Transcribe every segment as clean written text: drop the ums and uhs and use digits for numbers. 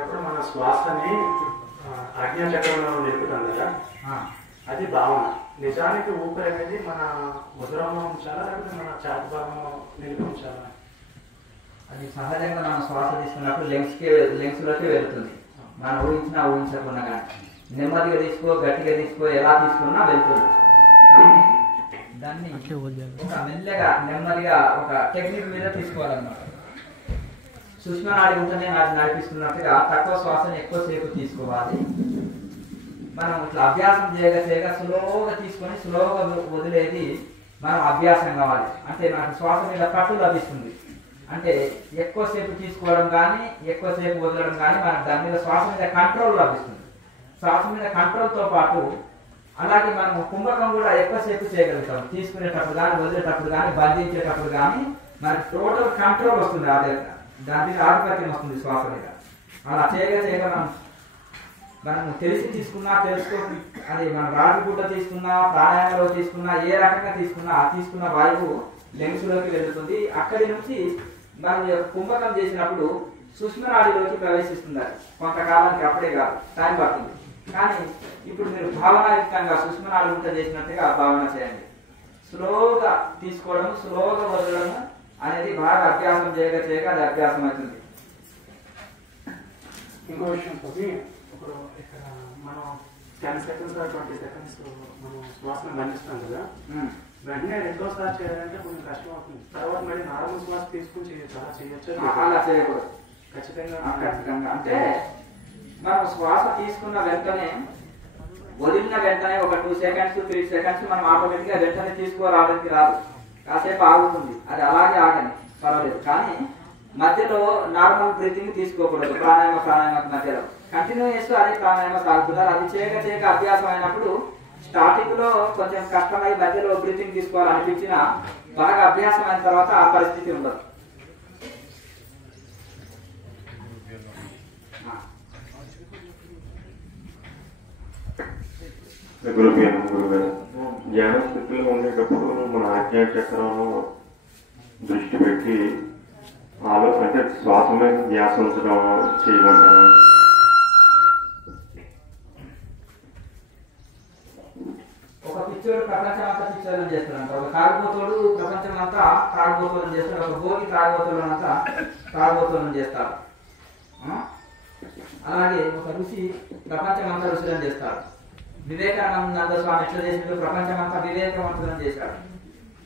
తీసుకునేటప్పుడు మన శ్వాసని ఆజ్ఞాచక్రంలో నిలుపుతాం కదా, అది భావన. నిజానికి ఊపిరి అనేది మన ఉదరంలో ఉంచాలా లేకపోతే మన ఛాతి భాగంలో నిలిపి ఉంచాలా? అది సహజంగా మనం శ్వాస తీసుకున్నప్పుడు లెంగ్స్లోకి వెళ్తుంది, మనం ఊహించినా ఊహించకుండా. కానీ నెమ్మదిగా తీసుకో, గట్టిగా తీసుకో, ఎలా తీసుకున్నా వెళ్తుంది. దాన్ని ఒక మెల్లగా నెమ్మదిగా ఒక టెక్నిక్ మీద తీసుకోవాలన్నమాట. సుష్మనాడి ఉంటేనే నడిపిస్తున్నట్టుగా తక్కువ శ్వాసను ఎక్కువసేపు తీసుకోవాలి. మనం ఇట్లా అభ్యాసం చేయగా స్లోగా తీసుకొని స్లోగా వదిలేది మనం అభ్యాసం కావాలి. అంటే మనకు శ్వాస మీద పట్టు లభిస్తుంది. అంటే ఎక్కువసేపు తీసుకోవడం కానీ ఎక్కువసేపు వదలడం కానీ మనకు దాని మీద శ్వాస మీద కంట్రోల్ లభిస్తుంది. శ్వాస మీద కంట్రోల్తో పాటు అలాగే మనం కుంభకం కూడా ఎక్కువసేపు చేయగలుగుతాం. తీసుకునేటప్పుడు కానీ వదిలేటప్పుడు కానీ బంధించేటప్పుడు కానీ మనకు టోటల్ కంట్రోల్ వస్తుంది. అదే దాని మీద ఆధిపత్యం వస్తుంది శ్వాస మీద. అలా చేయగా మనం తెలిసి తీసుకున్నా తెలుసుకో, అది మనం రాజగుడ్డ తీసుకున్నా ప్రాణాయామంలో తీసుకున్నా ఏ రకంగా తీసుకున్నా ఆ తీసుకున్న వాయువు లెంగ్స్లోకి వెళ్తుంది. అక్కడి నుంచి మనం కుంభకం చేసినప్పుడు సుష్మనాడిలోకి ప్రవేశిస్తుంది. కొంతకాలానికి అప్పుడే కాదు, టైం పడుతుంది. కానీ ఇప్పుడు మీరు భావనాయుక్తంగా సుష్మనాడి ఉంట చేసినట్టుగా భావన చేయండి. స్లోగా తీసుకోవడం, స్లోగా వదలడం అనేది బాగా అభ్యాసం చేయగా అది అభ్యాసం అవుతుంది. ఇంకో విషయం తోటి ఇప్పుడు ఇక్కడ మనం 10 seconds 20 seconds మనం శ్వాసను బంధిస్తాం కదా, వెంటనే రెండోసారి చేయాలంటే కొంచెం కష్టం అవుతుంది. తర్వాత మళ్ళీ నార్మల్ శ్వాస తీసుకుని చేయొచ్చు? అలా చేయకూడదు. ఖచ్చితంగా. అంటే మనం శ్వాస తీసుకున్న వెంటనే వదిలిన వెంటనే ఒక 2 seconds 3 seconds మనం ఆటోమేటిక్గా వెంటనే తీసుకోరావడానికి రాదు. కాసేపు ఆగుతుంది, అది అలాగే ఆగని పర్వాలేదు. కానీ మధ్యలో నార్మల్ బ్రీతింగ్ తీసుకోకూడదు. ప్రాణాయామ మధ్యలో కంటిన్యూ చేస్తూ అదే ప్రాణాయామ సాగుతున్నారు. అది చేయక అభ్యాసం అయినప్పుడు స్టార్టింగ్ లో కొంచెం కష్టమై మధ్యలో బ్రీతింగ్ తీసుకోవాలనిపించిన బాగా అభ్యాసం అయిన తర్వాత ఆ పరిస్థితి ఉండదు. గురుగారు, ధ్యాన స్థితిలో ఉండేటప్పుడు మన ఆజ్ఞా చక్రంలో దృష్టి పెట్టి అంటే శ్వాస మీద ధ్యాస ఉంచడం చేయమంటారు. ఒక పిచ్చోడు ప్రపంచం అంతా పిచ్చోళ్ళని చేస్తాడంట. ఒక తాగుబోతోడు ప్రపంచం అంతా తాగుబోతులను చేస్తాడు. ఒక భోగి తాగుబోతులంతా తాగుబోతులను చేస్తాడు. అలాగే ఒక ఋషి ప్రపంచం అంతా ఋషులను చేస్తాడు. వివేకానంద స్వామి ఎట్లా చేసిండు? ప్రపంచం అంతా వివేకవంతులను చేశాడు.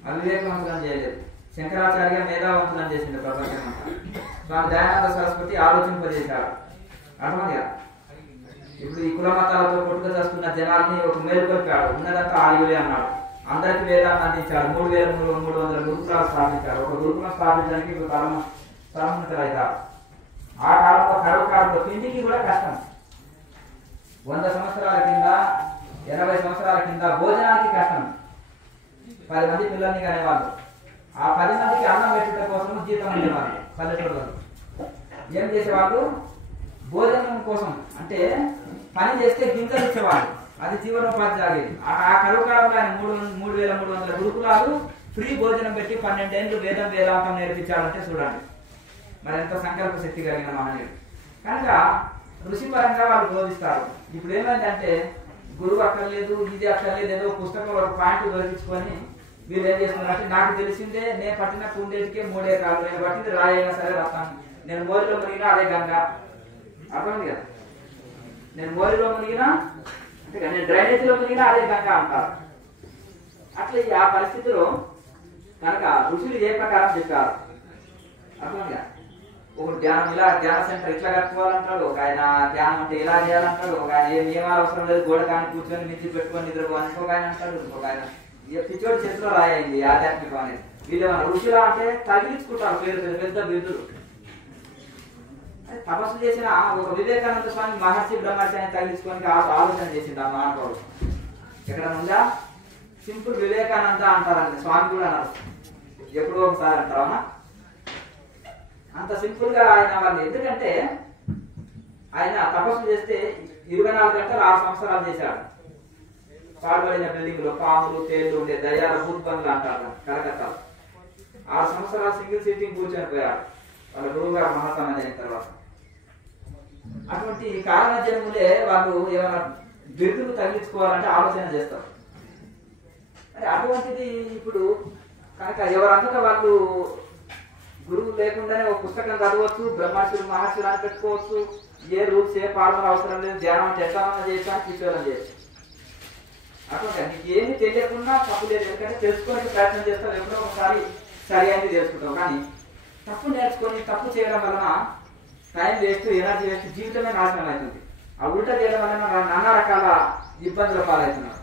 అవివేకవంతులను చేయలేదు. శంకరాచార్య మేధావంతులను చేసిండు ప్రపంచం అంతా. స్వామి దయానంద సరస్వతి ఆలోచింపజేశాడు. అర్థమైంది. ఇప్పుడు ఈ కుల మతాలతో కొట్టుకు చేస్తున్న జనాల్ని ఒక మేలుకొల్పాడు. ఉన్నదంతా ఆయులే అన్నాడు. అందరికి వేదాన్ని అందించాడు. 3300 గురుకులాలు స్థాపించాడు. ఒక గురుకులం స్థాపించడానికి ఇప్పుడు తలమునకలు అవుతారు. ఆ కాలంలో కరువు కాలంలో తిండికి కూడా కష్టం. 100 సంవత్సరాల కింద 80 సంవత్సరాల కింద భోజనానికి కష్టం. 10 మంది పిల్లల్ని కానివాళ్ళు ఆ 10 మందికి అన్నం పెట్టడం కోసం జీతం ఉండేవాళ్ళు. పల్లెటూరులో ఏం చేసేవాళ్ళు? భోజనం కోసం అంటే పని చేస్తే గింజలు ఇచ్చేవాళ్ళు. అది జీవనోపాధి సాగేది. ఆ కరువు కాలంలో ఆయన 3300 గురుకులాలు ఫ్రీ భోజనం పెట్టి 12 ఏళ్ళు వేదం వేదాంతం నేర్పించాలంటే చూడండి మరి ఎంత సంకల్ప శక్తి కలిగిన మహనీయుడు. కనుక ఋషిపరంగా వాళ్ళు బోధిస్తారు. ఇప్పుడు ఏమైందంటే గురువు అక్కర్లేదు, ఇది అక్కర్లేదు, ఏదో పుస్తకంలో ఒక పాయింట్ దొరికించుకొని వీళ్ళు ఏం చేస్తున్నారంటే నాకు తెలిసిందే, నేను పట్టిన కుండేటికే 3 ఎకరాలు, నేను పట్టింది రాయైనా సరే రస్తాను, నేను మోరిలో మునిగినా అదే గంగా. అర్థమైంది కదా? నేను మోరిలో మునిగినా అంటే నేను డ్రైనేజీలో మునిగినా అదే గంగా అంటారు. అట్లా ఆ పరిస్థితిలో కనుక ఋషులు ఏ ప్రకారం చెప్పారు? అర్థమైంది. ఒక ధ్యానం ఇలా ధ్యాన సెంటర్ ఇట్లా కట్టుకోవాలంటాడు, ఒక ఆయన ధ్యానం అంటే ఇలా చేయాలంటాడు, ఒక ఆయన ఏ నియమాలు అవసరం లేదు, గోడ కానీ కూర్చొని మించి పెట్టుకొని నిద్రపోవాలి ఇంకొక ఆయన అంటాడు, ఇంకొక ఆయన పిచ్చోడి చేతిలో రాయింది ఆధ్యాత్మికం అనేది. వీళ్ళు ఋషులా అంటే తగిలించుకుంటారు పేరు పెద్ద బిరుదులు. తపస్సు చేసిన ఒక వివేకానంద స్వామి మహర్షి బ్రహ్మర్షి అని తగిలించుకొని ఆలోచన చేసింది ఆ మహానుభావుడు. ఎక్కడ ఉందా? సింపుల్ వివేకానంద అంటారండి, స్వామి కూడా అన్నారు, ఎప్పుడో ఒకసారి అంటారా? అంత సింపుల్ గా ఆయన వాళ్ళు. ఎందుకంటే ఆయన తపస్సు చేస్తే 24 గంటలు 6 సంవత్సరాలు చేశాడు. పాల్పడిన బిల్డింగ్ లో పాములు తేళ్లు ఉండే దయ్యాల భూత్ బంగ్లా అంటారు కలకత్తా. 6 సంవత్సరాలు సింగిల్ సిట్టింగ్ కూర్చొని పోయాడు వాళ్ళ గురువు గారు మహాసమాధి అయిన తర్వాత. అటువంటి కారణ జన్ములే వాళ్ళు ఏమైనా బిరుదులు తగిలించుకోవాలంటే ఆలోచన చేస్తారు. మరి అటువంటిది ఇప్పుడు కనుక ఎవరంతటా వాళ్ళు గురువు లేకుండానే ఒక పుస్తకం చదవచ్చు, బ్రహ్మర్షులు మహర్షులు అని పెట్టుకోవచ్చు, ఏ రూల్స్ ఏ పాలన అవసరం లేదు, ధ్యానం అంటే ఎట్లా చేయడానికి విశ్వాసం చేయొచ్చు. అటువంటి నీకు ఏమి తెలియకుండా తప్పు లేదు, ఎందుకంటే తెలుసుకోవడానికి ప్రయత్నం చేస్తావు, ఎప్పుడో ఒకసారి సరి అనేది తెలుసుకుంటావు. కానీ తప్పు నేర్చుకొని తప్పు చేయడం వలన టైం వేస్ట్, ఎనర్జీ వేస్ట్, జీవితమే నాశనం అవుతుంది. ఆ ఉల్టా చేయడం వలన నానా రకాల ఇబ్బందుల పాలవుతున్నారు.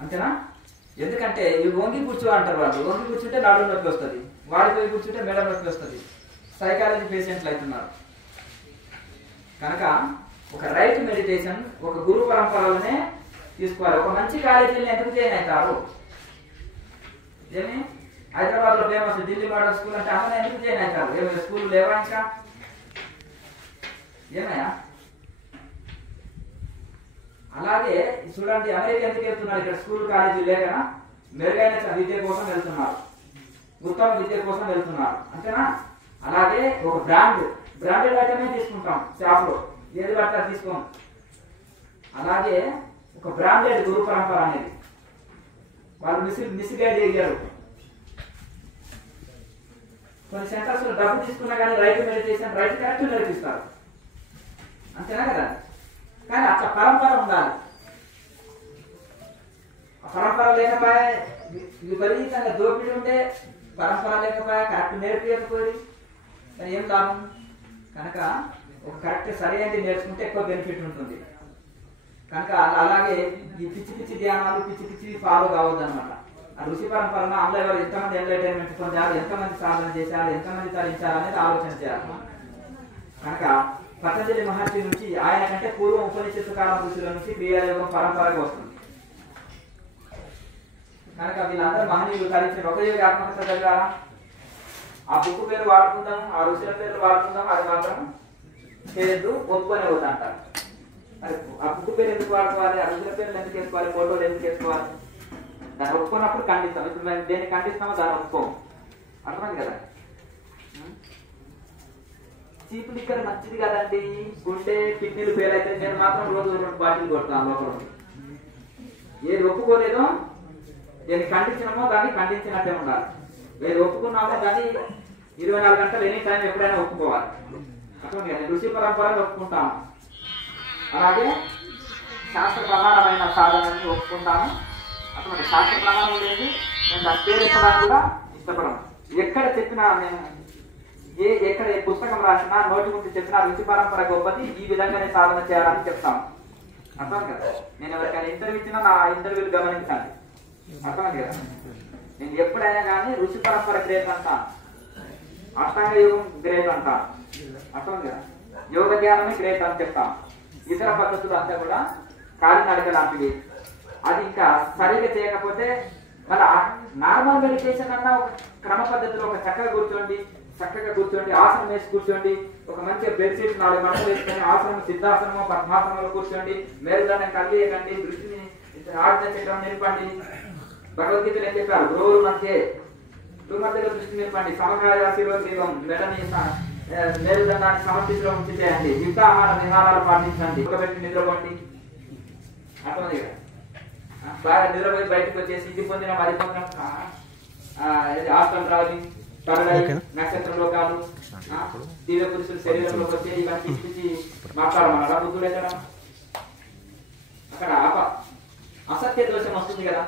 అంతేనా? ఎందుకంటే ఇవి వంగి కూర్చో అంటారు వాళ్ళు. వంగి కూర్చుంటే నడుము నొప్పి వస్తుంది, వాడిపోయి కూర్చుంటే మెడ నొప్పి వస్తుంది. సైకాలజీ పేషెంట్లు అవుతున్నారు. కనుక ఒక రైట్ మెడిటేషన్ ఒక గురు పరంపరలోనే తీసుకోవాలి. ఒక మంచి కాలేజీని ఎందుకు జాయిన్ అవుతారు? ఏమి హైదరాబాద్ లో ఫేమస్ ఢిల్లీ మోడల్ స్కూల్ అంటే అమ్మ ఎందుకు జాయిన్ అవుతారు? ఏమైనా స్కూల్ లేవా ఇంకా? ఏమయ్యా? అలాగే చూడండి, అమెరికా ఎందుకు వెళ్తున్నారు? ఇక్కడ స్కూల్ కాలేజీ లేకనా? మెరుగైన విద్య కోసం వెళ్తున్నారు, ఉత్తమ విద్య కోసం వెళ్తున్నారు. అంతేనా? అలాగే ఒక బ్రాండెడ్ ఐటమే తీసుకుంటాం షాప్ లో, ఏది పడితే తీసుకోం. అలాగే ఒక బ్రాండెడ్ గురు పరంపర అనేది వాళ్ళు మిస్గైడ్ చేయగలరు. కొన్ని సెంటర్స్ లో డబ్బు తీసుకున్నా కానీ రైట్ మెడిటేషన్ రైట్ కరెక్ట్ నేర్పిస్తారు. అంతేనా కదా? కానీ అట్లా పరంపర ఉండాలి. ఆ పరంపర లేకపోయే విపరీతంగా దోపిడీ ఉంటే, పరంపర లేకపోయా కరెక్ట్ నేర్పించకపోయి కానీ ఏం లాభం? కనుక ఒక కరెక్ట్ సరైనది నేర్చుకుంటే ఎక్కువ బెనిఫిట్ ఉంటుంది. కనుక అలాగే ఈ పిచ్చి పిచ్చి ధ్యానాలు పిచ్చి పిచ్చి ఫాలో కావద్దు అనమాట. ఆ ఋషి పరంపరలో అందులో ఎవరు ఎంతమంది ఎంటర్టైన్మెంట్ పొందారు, ఎంతమంది సాధన చేశారు, ఎంతమంది తరించారు అనేది ఆలోచన చేయాలి. కనుక పతంజలి మహర్షి నుంచి ఆయన కంటే పూర్వం ఉపనిషత్తు కాలం ఋషుల నుంచి క్రియాయోగం పరంపరగా వస్తుంది. కనుక వీళ్ళందరూ మహనీయులు తరించిన ఒక యోగి ఆత్మకథ చదివారా? ఆ బుక్ పేరు వాడుకుందాం, ఆ ఋషుల పేర్లు వాడుకుందాం, అది మాత్రం చేయొద్దు, ఒప్పుకొని వద్దు అంటారు. మరి ఆ బుక్ పేరు ఎందుకు వాడుకోవాలి? ఆ ఋషుల పేర్లు ఎందుకు వేసుకోవాలి? ఫోటోలు ఎందుకు వేసుకోవాలి? దాన్ని ఒప్పుకున్నప్పుడు ఖండిస్తాం. ఇప్పుడు మేము దేన్ని ఖండిస్తామో దాన్ని ఒప్పుకోము. అర్థమైంది కదా? చీప్ లిక్కర్ మంచిది కదండి, గుండె కిడ్నీలు ఫెయిల్ అయితే నేను మాత్రం రోజు 2 బాటిల్ కొడతాను లోపల. ఏది ఒప్పుకోలేదో, దీన్ని ఖండించినామో దాన్ని ఖండించినట్టే ఉండాలి. ఏది ఒప్పుకున్నామో దాన్ని 24 గంటలు ఎనీ టైం ఎప్పుడైనా ఒప్పుకోవాలి. అటువంటి ఋషి పరంపరను ఒప్పుకుంటాము. అలాగే శాస్త్ర ప్రమాణమైన సాధనని ఒప్పుకుంటాము. అటువంటి శాస్త్ర ప్రమాణం లేదు నేను దాన్ని పేరెత్తడానికి కూడా ఇష్టపడను. ఎక్కడ చెప్పినా నేను ఎక్కడ ఏ పుస్తకం రాసినా నోటి ముందు చెప్పినా ఋషి పరంపర గొప్పది, ఈ విధంగానే సాధన చేయాలని చెప్తాను. అర్థం కదా? నేను ఎవరికైనా ఇంటర్వ్యూ ఇచ్చినా నా ఇంటర్వ్యూలు గమనించండి. అర్థం కదా? నేను ఎప్పుడైనా కానీ ఋషి పరంపర గ్రేట్ అంటాను, అష్టాంగ యోగం గ్రేట్ అంటాను. అర్థం కదా? యోగ జ్ఞానమే గ్రేట్ అని చెప్తాను. ఇతర పద్ధతులు అంతా కూడా కాలినడక లాంటివి. అది ఇంకా సరిగ్గా చేయకపోతే మళ్ళీ నార్మల్ మెడిటేషన్ అన్న ఒక క్రమ పద్ధతిలో ఒక చక్కగా కూర్చోండి, ఆసనం వేసి కూర్చోండి, ఒక మంచి బెడ్షీట్ 4 గంటలు వేసుకొని ఆసనం సిద్ధాసనమో పద్మాసనంలో కూర్చోండి, మేరుదండం కలిగేయకండి, దృష్టిని ఆజ్ఞ చక్రం నింపండి. భగవద్గీతలు ఏం చెప్పారు? గురువుల మధ్యలో దృష్టి నింపండి, సమకాయ శిరోగ్రీవం మెడని మేరుదండాన్ని సమర్పిలో ఉంచితేయండి, యుక్తాహార విహారాలు పాటించండి, ఉడకబెట్టి నిద్రపోండి. అర్థమైంది కదా? బాగా నిద్రపోయి బయటకు వచ్చేసి ఇది పొందిన మరి పొందిన ఆస్తం రావి నక్షత్ర లోకాలు దివ్య పురుషుల శరీరంలోకి వచ్చే ఇవన్నీ పిచ్చి మాట్లాడమన్నారా బుద్ధుడు? ఎక్కడ అక్కడ అసత్య దోషం వస్తుంది కదా.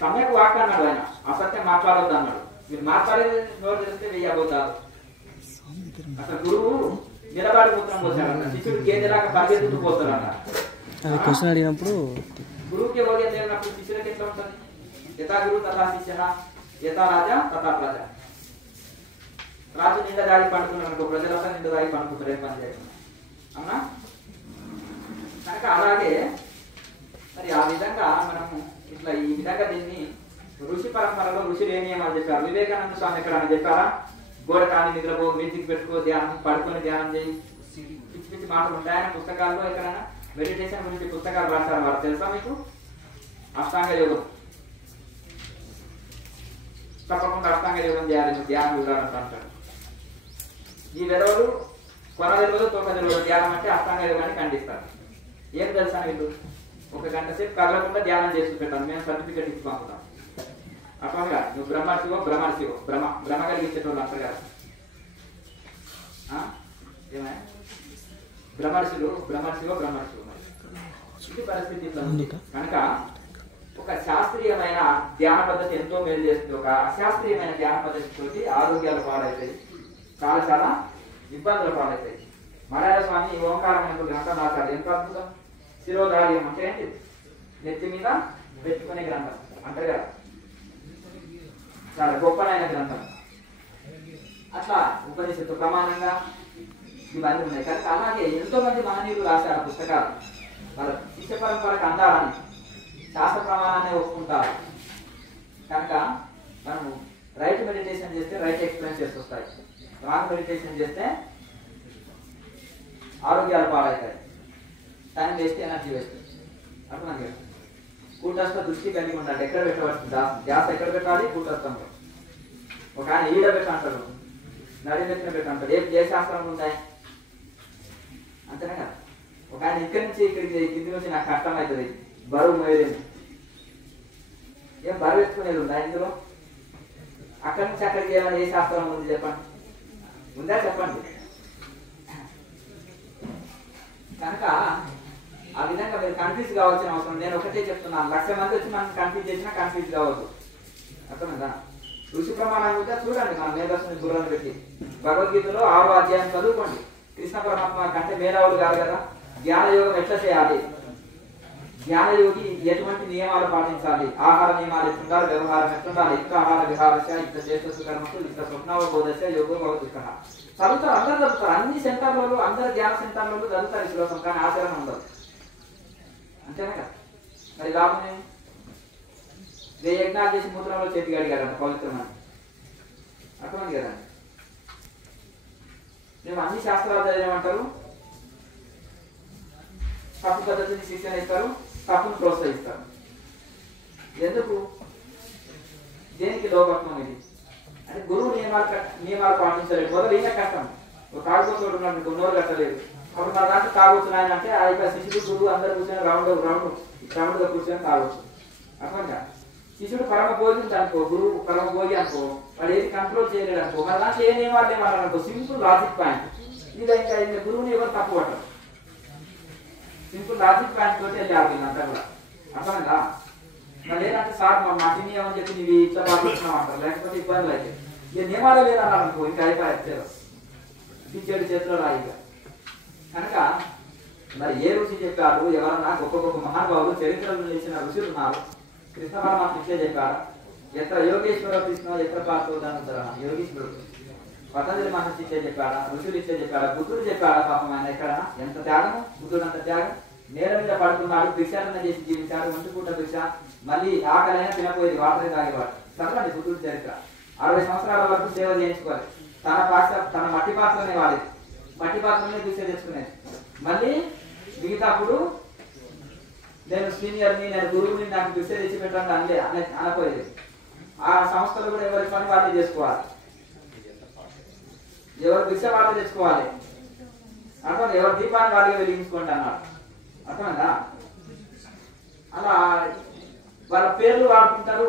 సమ్యక్ వాక్ అన్నాడు ఆయన, అసత్యం మాట్లాడొద్దు అన్నాడు. మీరు మాట్లాడేది నోరు తెలిస్తే వెయ్యబోతారు. అసలు గురువు నిలబడి మూత్రం పోతాడు, శిష్యుడు గేదెలాగా పరిగెత్తుతూ పోతాడు అన్నారు. క్వశ్చన్ అడిగినప్పుడు గురువుకి యోగ్యం లేనప్పుడు శిష్యులకి ఎట్లా ఉంటుంది? యథా గురువు తథా శిష్య, యథా రాజా తథా ప్రజ. రాజు నిండా దాడి పండుకున్నాడు అనుకో, ప్రజలంతా నిండా దాడి పండుకుంటారు, ఏం పని చేయకుండా. అవునా? కనుక అలాగే మరి ఆ విధంగా మనము ఇట్లా ఈ విధంగా దీన్ని ఋషి పరంపరలో ఋషులు ఏం నియమాలు చెప్పారు? వివేకానంద స్వామి ఎక్కడన్నా చెప్పారా? గోడ కాని నిద్రపో, మ్యూజిక్ పెట్టుకో, ధ్యానం పడుకొని ధ్యానం చేయి, పిచ్చి పిచ్చి మాటలు ఉంటాయి. ఆయన పుస్తకాల్లో ఎక్కడైనా మెడిటేషన్ గురించి పుస్తకాలు రాశారు, వారు తెలుసా మీకు? అష్టాంగ యోగం తప్పకుండా అష్టాంగ యోగం చేయాలి, ధ్యానం వివరాలు అంటారు. ఈ వెదవులు కొన తెలియదు తోక తెలియదు ధ్యానం అంటే అష్టాంగ యోగాన్ని ఖండిస్తారు. ఏం తెలుసా వీళ్ళు? 1 గంట సేపు కదలకుండా ధ్యానం చేసి పెట్టాను, మేము సర్టిఫికేట్ ఇచ్చి పంపుతాం. అట్లా నువ్వు బ్రహ్మర్షివో భ్రమ కలిగించేటోళ్ళు అంటారు కదా, ఏమయ్యా బ్రహ్మర్షివో ఇది పరిస్థితి ఇట్లా ఉంది. కనుక ఒక శాస్త్రీయమైన ధ్యాన పద్ధతి ఎంతో మేలు చేస్తుంది. ఒక అశాస్త్రీయమైన ధ్యాన పద్ధతితోటి ఆరోగ్యాలు పాడవుతాయి, చాలా ఇబ్బందులు పాడవుతాయి. మలయాళ స్వామి ఓంకారం అనే గ్రంథం రాశారు. ఎంత అద్భుతం! శిరోధార్యం అంటే ఏంటి? నెత్తి మీద పెట్టుకునే గ్రంథం అంటారు కదా, చాలా గొప్పనైన గ్రంథం. అట్లా ఉపనిషత్తు ప్రమాణంగా ఇవన్నీ ఉన్నాయి. కనుక అలాగే ఎంతో మంది మహనీయులు రాశారు పుస్తకాలు. వాళ్ళ శిష్య పరంపరకు అందాలని శాస్త్ర ప్రమాణాన్ని ఒప్పుకుంటారు. కనుక మనము రైట్ మెడిటేషన్ చేస్తే రైట్ ఎక్స్పీరియన్సెస్ వస్తాయి, రాంగ్ మెడిటేషన్ చేస్తే ఆరోగ్యాలు పాడవుతాయి, టైం వేస్ట్, ఎనర్జీ వేస్ట్. అర్థం కదా? కూటస్థ దృష్టి కలిగి ఉండాలి. ఎక్కడ పెట్టవచ్చు ధ్యాస? ఎక్కడ పెట్టాలి? కూటస్థంలో. ఒక ఆయన ఈడ పెట్టంటారు, నడినెత్తిన పెట్టంటారు. ఏ శాస్త్రంలో ఉంటాయి? అంతేనా కదా? ఒక ఆయన ఇక్కడి నుంచి ఇక్కడికి కింది నుంచి నాకు కష్టం అవుతుంది, బరువు మోయలేదు. ఏం బరువు ఎత్తుకునేది ఉందా ఇందులో? అక్కడి నుంచి అక్కడికి ఏమైనా ఏ శాస్త్రం ఉంది చెప్పండి? ఉందా చెప్పండి. కనుక ఆ విధంగా మీరు కన్ఫ్యూజ్ కావాల్సిన అవసరం. నేను ఒకటే చెప్తున్నాను, 1,00,000 మంది వచ్చి మనం కన్ఫ్యూజ్ చేసినా కన్ఫ్యూజ్ కావద్దు. అర్థమైందా? ఋషి ప్రమాణం కూడా చూడండి, మన మేధస్సుని దూరం పెట్టి భగవద్గీతలో 6వ అధ్యాయం చదువుకోండి. కృష్ణ పరమాత్మ కంటే మేధావులు కాదు కదా. ధ్యాన యోగం ఎట్లా చేయాలి, ధ్యాన యోగి ఎటువంటి నియమాలు పాటించాలి, ఆహార నియమాలు ఎట్లుండాలి, వ్యవహారం ఎట్లుండాలి, ఇంత ఆహార విహారశ, ఇంత చేస్తు కర్మకు, ఇంత స్వప్నవబోధశ, యోగో భవతి చదువుతారు. అందరూ చదువుతారు, అన్ని సెంటర్లలో, అందరు ధ్యాన సెంటర్లలో చదువుతారు ఈ శ్లోకం, కానీ ఆచరణ ఉండదు. అంతేనా కదా? మరి లాభమే 1000 యజ్ఞాలు చేసి మూత్రంలో చేతికి అడిగారంట పవిత్రమని. అర్థమైంది కదా? మేము అన్ని శాస్త్రాలు చదివేమంటారు, తప్పు పద్ధతిని శిక్షణ ఇస్తారు, తప్పును ప్రోత్సహిస్తారు. ఎందుకు? దేనికి లోపత్వం ఇది? అంటే గురువు నియమాలు పాటించలేదు. మొదలు ఈయన కష్టం. ఒక తాగుబోతుడు ఉన్నాడు, నోరు కట్టలేదు. అప్పుడు మా దాంట్లో తాగొచ్చున్నాయన అంటే ఆ యొక్క శిష్యుడు గురువు అందరు కూర్చొని రౌండ్గా కూర్చొని తాగొచ్చు. అర్థంగా శిష్యుడు పరమ భోగి అనుకో, గురువు పరమ భోగి అనుకో, వాడు ఏది కంట్రోల్ చేయలేడు అనుకో, మన దాంట్లో ఏ నియమాలు లేమన్నారు అనుకో, సింపుల్ లాజిక్ పాయింట్ ఇది. ఇంకా గురువుని ఎవరు తప్పు పట్టరు, సింపుల్ లాజిక్ పాయింట్ తోటి వెళ్ళాలి అంతా కూడా. అర్థమైందా? మళ్ళీ ఏంటంటే సార్ మా టీని ఏమని చెప్పి నీవి ఇట్లా బాగుంటున్నావు అంటారు, లేకపోతే ఇబ్బందులు అయితే ఇక నియమాలే లేదన్నారు అనుకో, ఇంకా అయిపోయారు టీచర్ చేతిలో రాయిగా. కనుక మరి ఏ ఋషి చెప్పారు? ఎవరన్నా గొప్ప గొప్ప మహానుభావులు చరిత్రలు చేసిన ఋషులు ఉన్నారు. కృష్ణ పరమాత్మ ఇచ్చే చెప్పారు, ఎత్ర యోగేశ్వర కృష్ణ ఎత్ర పార్థోదానంతర యోగేశ్వరుడు. పతంజలి మహర్షి ఇచ్చే చెప్పారా, ఋషులు ఇచ్చే చెప్పారా, బుద్ధుడు చెప్పారా? పాపం ఆయన ఎక్కడ ఎంత త్యాగము, బుద్ధుడు అంత త్యాగం. నేల మీద పడుతున్నాడు, భిక్షాటన చేసి జీవించాడు, ఒంటి పూట భిక్ష, మళ్ళీ ఆకలైనా తినపోయేది, వాటర్ తాగేవాడు. చదవండి బుద్ధుడు చరిత్ర. 60 సంవత్సరాల వరకు సేవ చేయించుకోవాలి. తన మట్టి పాత్రనే వాడేది, మట్టి పాత్రనే భిక్ష తెచ్చుకునేది. మళ్ళీ మిగతాప్పుడు నేను సీనియర్ని, నేను గురువుని, నాకు భిక్ష తెచ్చి పెట్టండి అనపోయేది. ఆ సంస్థలు కూడా ఎవరి పని వాళ్ళే చేసుకోవాలి, ఎవరు భిక్ష వాళ్ళే తెచ్చుకోవాలి. అర్థం? ఎవరి దీపాన్ని వాళ్ళే వెలిగించుకోండి అన్నాడు. అర్థమైందా? అలా వాళ్ళ పేర్లు వాడుకుంటారు.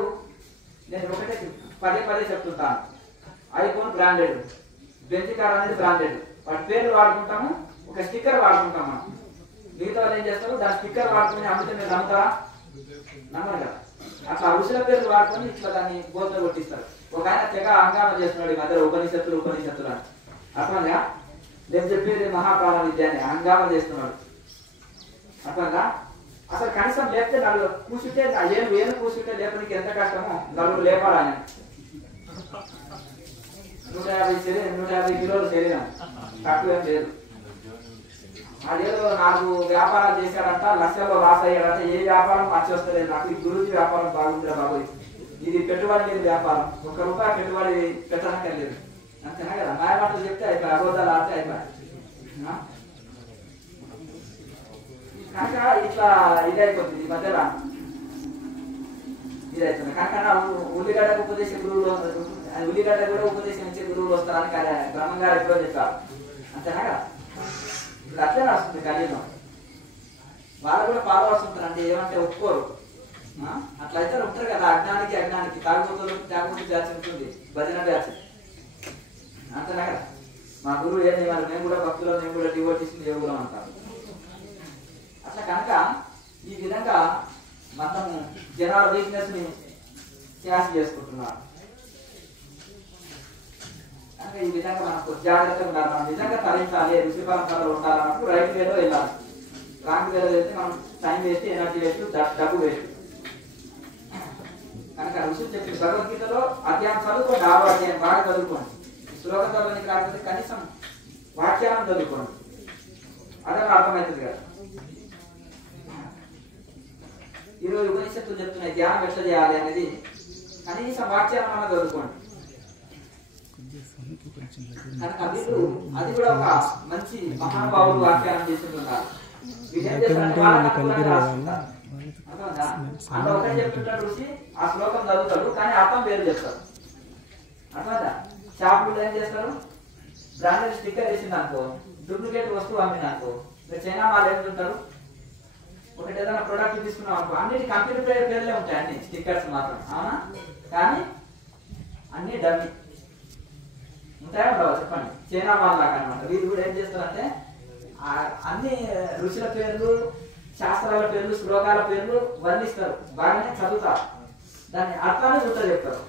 నేను ఒకటే పదే చెప్తుంటాను, ఐఫోన్ బ్రాండెడ్, బెంజ్ కార్ అనేది బ్రాండెడ్. వాటి పేర్లు వాడుకుంటాము, ఒక స్టిక్కర్ వాడుకుంటాం మనం. మిగతా వాళ్ళు ఏం చేస్తారు, దాని స్టిక్కర్ వాడుకుని అమ్మితే మీరు నమ్ముతారా? నమ్మరు కదా. అట్లా ఋషుల పేర్లు వాడుకొని ఇట్లా దాన్ని గోత కొట్టిస్తారు. ఒక ఆయన తెగ హంగామా చేస్తున్నాడు ఈ మధ్యలో, ఉపనిషత్తులు అని. అర్థంగా? నేను చెప్పేది మహాప్రాణ విద్య అని హంగామా చేస్తున్నాడు. అర్థంగా? అసలు కనీసం లేపితే నలుగురు కూర్చుంటే, ఏను కూర్చుంటే లేపడానికి ఎంత కష్టమో, నలుగురు లేపాలి ఆయన. 150 కిలోలు శరీరం, తక్కువేం లేదు. అదేదో నాకు వ్యాపారాలు చేశాడంట, లక్షల్లో లాస్ అయ్యాడంట. ఏ వ్యాపారం మంచి వస్తలేదు నాకు, ఈ గురించి వ్యాపారం బాగుందిరా బాబు, ఇది పెట్టుబడి లేదు వ్యాపారం, ₹1 పెట్టుబడి పెట్టడానికి లేదు. అంతేనా కదా? మాయమాటలు చెప్తే అయిపోయి, అబద్ధాలు ఆడితే అయిపోయి. కనుక ఇట్లా ఇది అయిపోతుంది ఈ మధ్యలో, ఇది అవుతుంది. కనుక ఉల్లిగడ్డకు ఉపదేశం గురువులు, ఉల్లిగడ్డ కూడా ఉపదేశం ఇచ్చే గురువులు వస్తారని బ్రహ్మంగారు ఎప్పుడో చెప్పారు. అంతేనా కదా? ఇప్పుడు అట్లే నడుస్తుంది కలియుగం. వాళ్ళు కూడా ఫాలోవర్స్ ఉంటారు, అంటే ఏమంటే ఒప్పుకోరు. అట్లయితే ఉంటారు కదా, అజ్ఞానికి తాగుబోతులు బ్యాచ్ ఉంటుంది, భజన బ్యాచ్ అంతేనా కదా. మా గురువు ఏంటి మరి, మేము కూడా భక్తులు, మేము కూడా డివోటీస్ యోగులం అంటారు. అట్లా కనుక ఈ విధంగా మనము జనాల వీక్నెస్ ని క్యాష్ చేసుకుంటున్నారు. కనుక ఈ విధంగా మనకు జాగ్రత్తగా ఉండాలి. మనం నిజంగా తరించాలి, ఋషి పరంపరలో ఉండాలన్నప్పుడు రైట్ వేలో వెళ్ళాలి. రాంగ్ వేలో వెళ్తే మనం టైం వేస్ట్, ఎనర్జీ వేస్ట్, డబ్బు వేస్ట్. కనుక ఋషులు చెప్పి భగవద్గీతలో అధ్యాయం చదువుకోండి, 6వ అధ్యాయం బాగా చదువుకోండి. శ్లోకం చదవడానికి రాకపోతే కనీసం వాక్యాలను చదువుకోండి, అదే అర్థమవుతుంది కదా. ఈరోజు ఉపనిషత్తులు చెప్తున్నాయి ధ్యానం ఎట్లా చేయాలి అనేది, కనీసం వాక్యాలను మనం చదువుకోండి. కనుక వీళ్ళు అది కూడా ఒక మంచి మహానుభావులు వాక్యాలను చేస్తుంటున్నారు. అందులో ఒకటే చెప్తుంటాడు ఋషి, ఆ శ్లోకం చదువుతాడు కానీ అర్థం వేరు చేస్తాడు. అర్థమవుతా? షాపులు ఏం చేస్తారు, బ్రాండెడ్ స్టిక్కర్ వేసింది అనుకో, డూప్లికేట్ వస్తువు అమ్మింది అనుకో, చైనా వాళ్ళు ఏమింటారు, ఒకటి ఏదైనా ప్రొడక్ట్ తీసుకున్నాం అనుకో, అన్నిటి కంపెనీ పేర్లే ఉంటాయి, అన్ని స్టిక్కర్స్ మాత్రం, అవునా? కానీ అన్ని డమ్మీ ఉంటాయా ఉండవా చెప్పండి. చైనా వాళ్ళలాగా అనమాట. వీళ్ళు కూడా ఏం చేస్తారంటే అన్ని ఋషుల పేర్లు, శాస్త్రాల పేర్లు, శ్లోకాల పేర్లు వర్ణిస్తారు, బాగానే చదువుతారు, దాన్ని అర్థాన్ని చూస్తా చెప్తారు.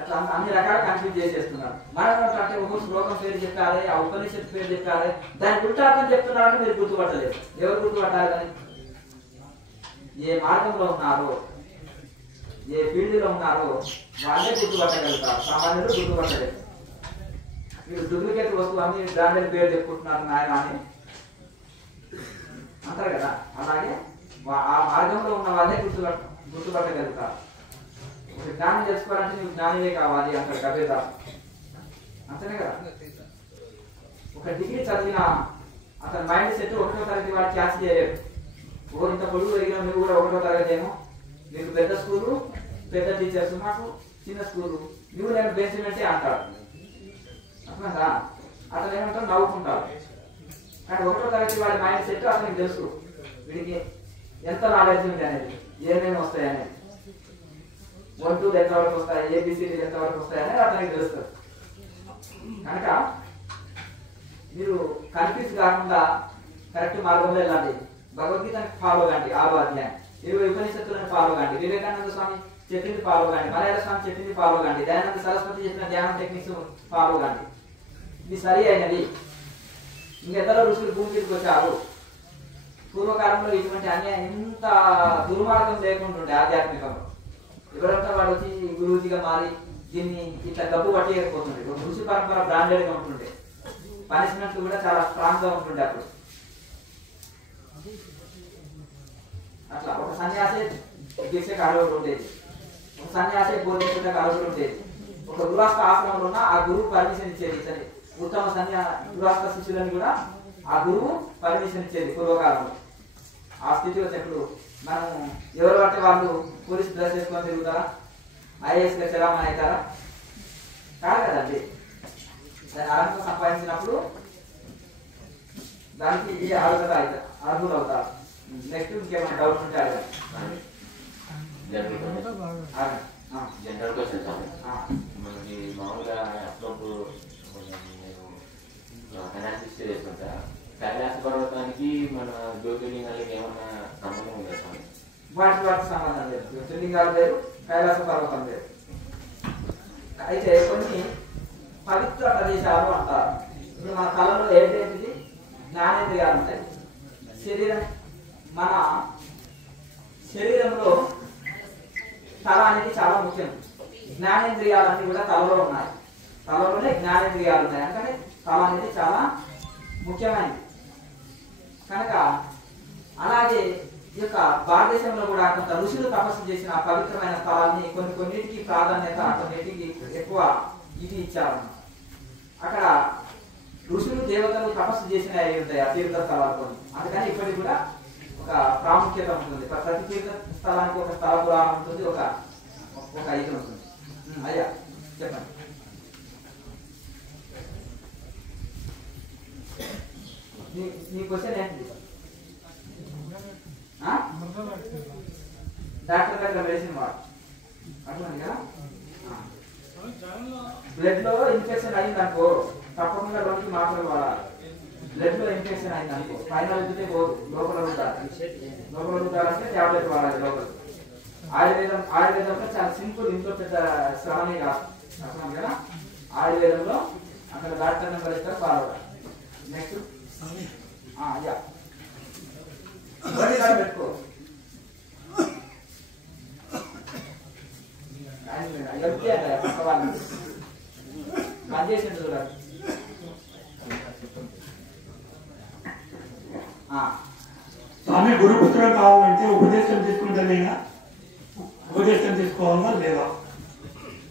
అట్లా అన్ని రకాల కన్ఫ్యూజ్ చేసేస్తున్నారు. మనం అంటే ఒక శ్లోకం పేరు చెప్పాలి, ఆ ఉపనిషత్తు పేరు చెప్పాలి, దాని గుర్తార్థం చెప్తున్నారని మీరు గుర్తుపట్టలేదు. ఎవరు గుర్తుపట్టాలి? కానీ ఏ మార్గంలో ఉన్నారో, ఏ ఫీల్డ్ లో ఉన్నారో వాళ్ళే గుర్తుపట్టగలుగుతారు, సామాన్యులు గుర్తుపట్టలేదు. మీరు డూప్లికేట్ వస్తువు అన్ని బ్రాండెడ్ పేరు చెప్పుకుంటున్నారు నాయన అని అంటారు కదా. అలాగే ఆ మార్గంలో ఉన్న వాళ్ళే గుర్తుపట్టగలుగుతారు. ఒక జ్ఞానం తెలుసుకోవాలంటే నువ్వు జ్ఞానివే కావాలి అంటారు కబీర్ దాస్, అంతేనే కదా. ఒక డిగ్రీ చదివిన అతని మైండ్ సెట్ 1వ తరగతి వాడు క్యాచ్ చేయలేడు. ఇంత పొడుగు పెరిగిన నువ్వు కూడా 1వ తరగతి ఏమో, మీకు పెద్ద స్కూలు, పెద్ద టీచర్స్, మాకు చిన్న స్కూలు, నువ్వు నేను బేసిమెంటే అంటాడు. అర్థమైందా? అతను ఏమంటారు, నవ్వుకుంటారు. కానీ 1వ తరగతి వాడి మైండ్ సెట్ అతనికి తెలుసు, వీడికి ఎంత నాలెడ్జ్ ఉంది అనేది, ఏమేమి వస్తాయి అనేది, 1, 2 ఎంతవరకు వస్తాయి, ఏబిసిడీలు ఎంతవరకు వస్తాయి అనేది అతనికి తెలుస్తుంది. కనుక మీరు కన్ఫ్యూజ్ కాకుండా కరెక్ట్ మార్గంలో వెళ్ళండి. భగవద్గీతని ఫాలో కండి, 6వ అధ్యాయం, 20 ఉపనిషత్తులను ఫాలో కండి, వివేకానంద స్వామి చెప్పింది ఫాలో కండి, మలయాళ స్వామి చెప్పింది ఫాలో కండి, దయానంద సరస్వతి చెప్పిన ధ్యానం టెక్నిక్స్ ఫాలో కండి. ఇది సరి అయినది. ఇంకెంతలో ఋషులు భూమి మీదకి వచ్చారు. పూర్వకాలంలో ఇటువంటి అన్యాయం, ఇంత దుర్మార్గం లేకుంటుండే ఆధ్యాత్మికంలో. ఎవరంతా వాడు వచ్చి గురువుజిగా మారి దీన్ని ఇట్లా గబ్బు పట్టేయకపోతుండే. ఒక ఋషి పరంపర బ్రాండెడ్ గా ఉంటుండే, పనిష్మెంట్ కూడా చాలా స్ట్రాంగ్ గా ఉంటుండే అప్పుడు. అట్లా ఒక సన్యాసి దీక్షకు అర్హుడు ఉండేది, ఒక సన్యాసి బోధించడానికి అర్హుడు ఉండేది. ఒక గృహస్థ ఆశ్రమంలో ఉన్న ఆ గురువు పర్మిషన్ ఇచ్చేది, సరే ఉత్తమ గృహస్థ శిష్యులని కూడా ఆ గురువు పర్మిషన్ ఇచ్చేది పూర్వకాలంలో. ఆ స్థితి వచ్చినప్పుడు మనం ఎవరు అంటే వాళ్ళు పోలీస్ డ్రెస్ వేసుకొని తిరుగుతారా, ఐఏఎస్ గా చలామణి అవుతారా? కాదు కదండి. దాని అర్హత సంపాదించినప్పుడు దానికి ఈ అర్హత అర్హులు అవుతారు. నెక్స్ట్ ఇంకేమైనా డౌట్ ఉంటే అడగండి. జనరల్ క్వశ్చన్స్ మనకి మామూలుగా అప్పుడప్పుడు అనాలిసిస్ చేస్తుంటా, కైలాస పర్వతానికి మన జ్యోతిర్లింగాలకి ఏమన్నా సంబంధం ఉందా స్వామి? వాటి సంబంధం లేదు. జ్యోతిర్లింగాలు లేదు, కైలాస పర్వతం లేదు. అయితే కొన్ని పవిత్ర ప్రదేశాలు అంటారు. ఇప్పుడు మన తలలో ఏంటేంటిది, జ్ఞానేంద్రియాలు ఉంటాయి. మన శరీరంలో తల అనేది చాలా ముఖ్యం. జ్ఞానేంద్రియాలన్నీ కూడా తలలో ఉన్నాయి, తలలోనే జ్ఞానేంద్రియాలు ఉన్నాయి. అంటే తల అనేది చాలా ముఖ్యమైనది. కనుక అలాగే ఈ యొక్క భారతదేశంలో కూడా కొంత ఋషులు తపస్సు చేసిన పవిత్రమైన స్థలాన్ని కొన్నిటికి ప్రాధాన్యత, కొన్నిటికి ఎక్కువ ఇది ఇచ్చారు. అక్కడ ఋషులు దేవతలు తపస్సు చేసినవి ఉంటాయి ఆ తీర్థ స్థలాలు కొన్ని. అందుకని ఇప్పటికి కూడా ఒక ప్రాముఖ్యత ఉంటుంది. ప్రతి తీర్థ స్థలానికి ఒక స్థల పురాణం ఉంటుంది, ఒక ఇది ఉంటుంది. అయ్యా చెప్పండి. నీ క్వశ్చన్ ఏంటి? డాక్టర్ దగ్గర మెడిసిన్ వాడు అర్థమైంది కదా. బ్లడ్ లో ఇన్ఫెక్షన్ అయిందనుకో తప్పకుండా రోజుకి మాత్రలు వాడాలి. బ్లడ్ లో ఇన్ఫెక్షన్ అయిందనుకో పైన వెళ్తే పోదు, లోపల ఉంటారంటే టాబ్లెట్ వాడాలి లోపల. ఆయుర్వేదంలో చాలా సింపుల్, ఇంట్లో పెద్ద శ్రమనే కాదు అర్థం కదా. ఆయుర్వేదంలో అక్కడ డాక్టర్ నెంబర్ ఇస్తారు, ఫాలో అవ్వాలి. నెక్స్ట్ పెట్టుకో ఎంపీ అంటే పక్క వాళ్ళు బంద్ చేసింది చూడాలి. స్వామి గురుపుత్రం కావాలంటే ఉపదేశం తీసుకుంటేనేనా? ఉపదేశం తీసుకోవాలా లేదా?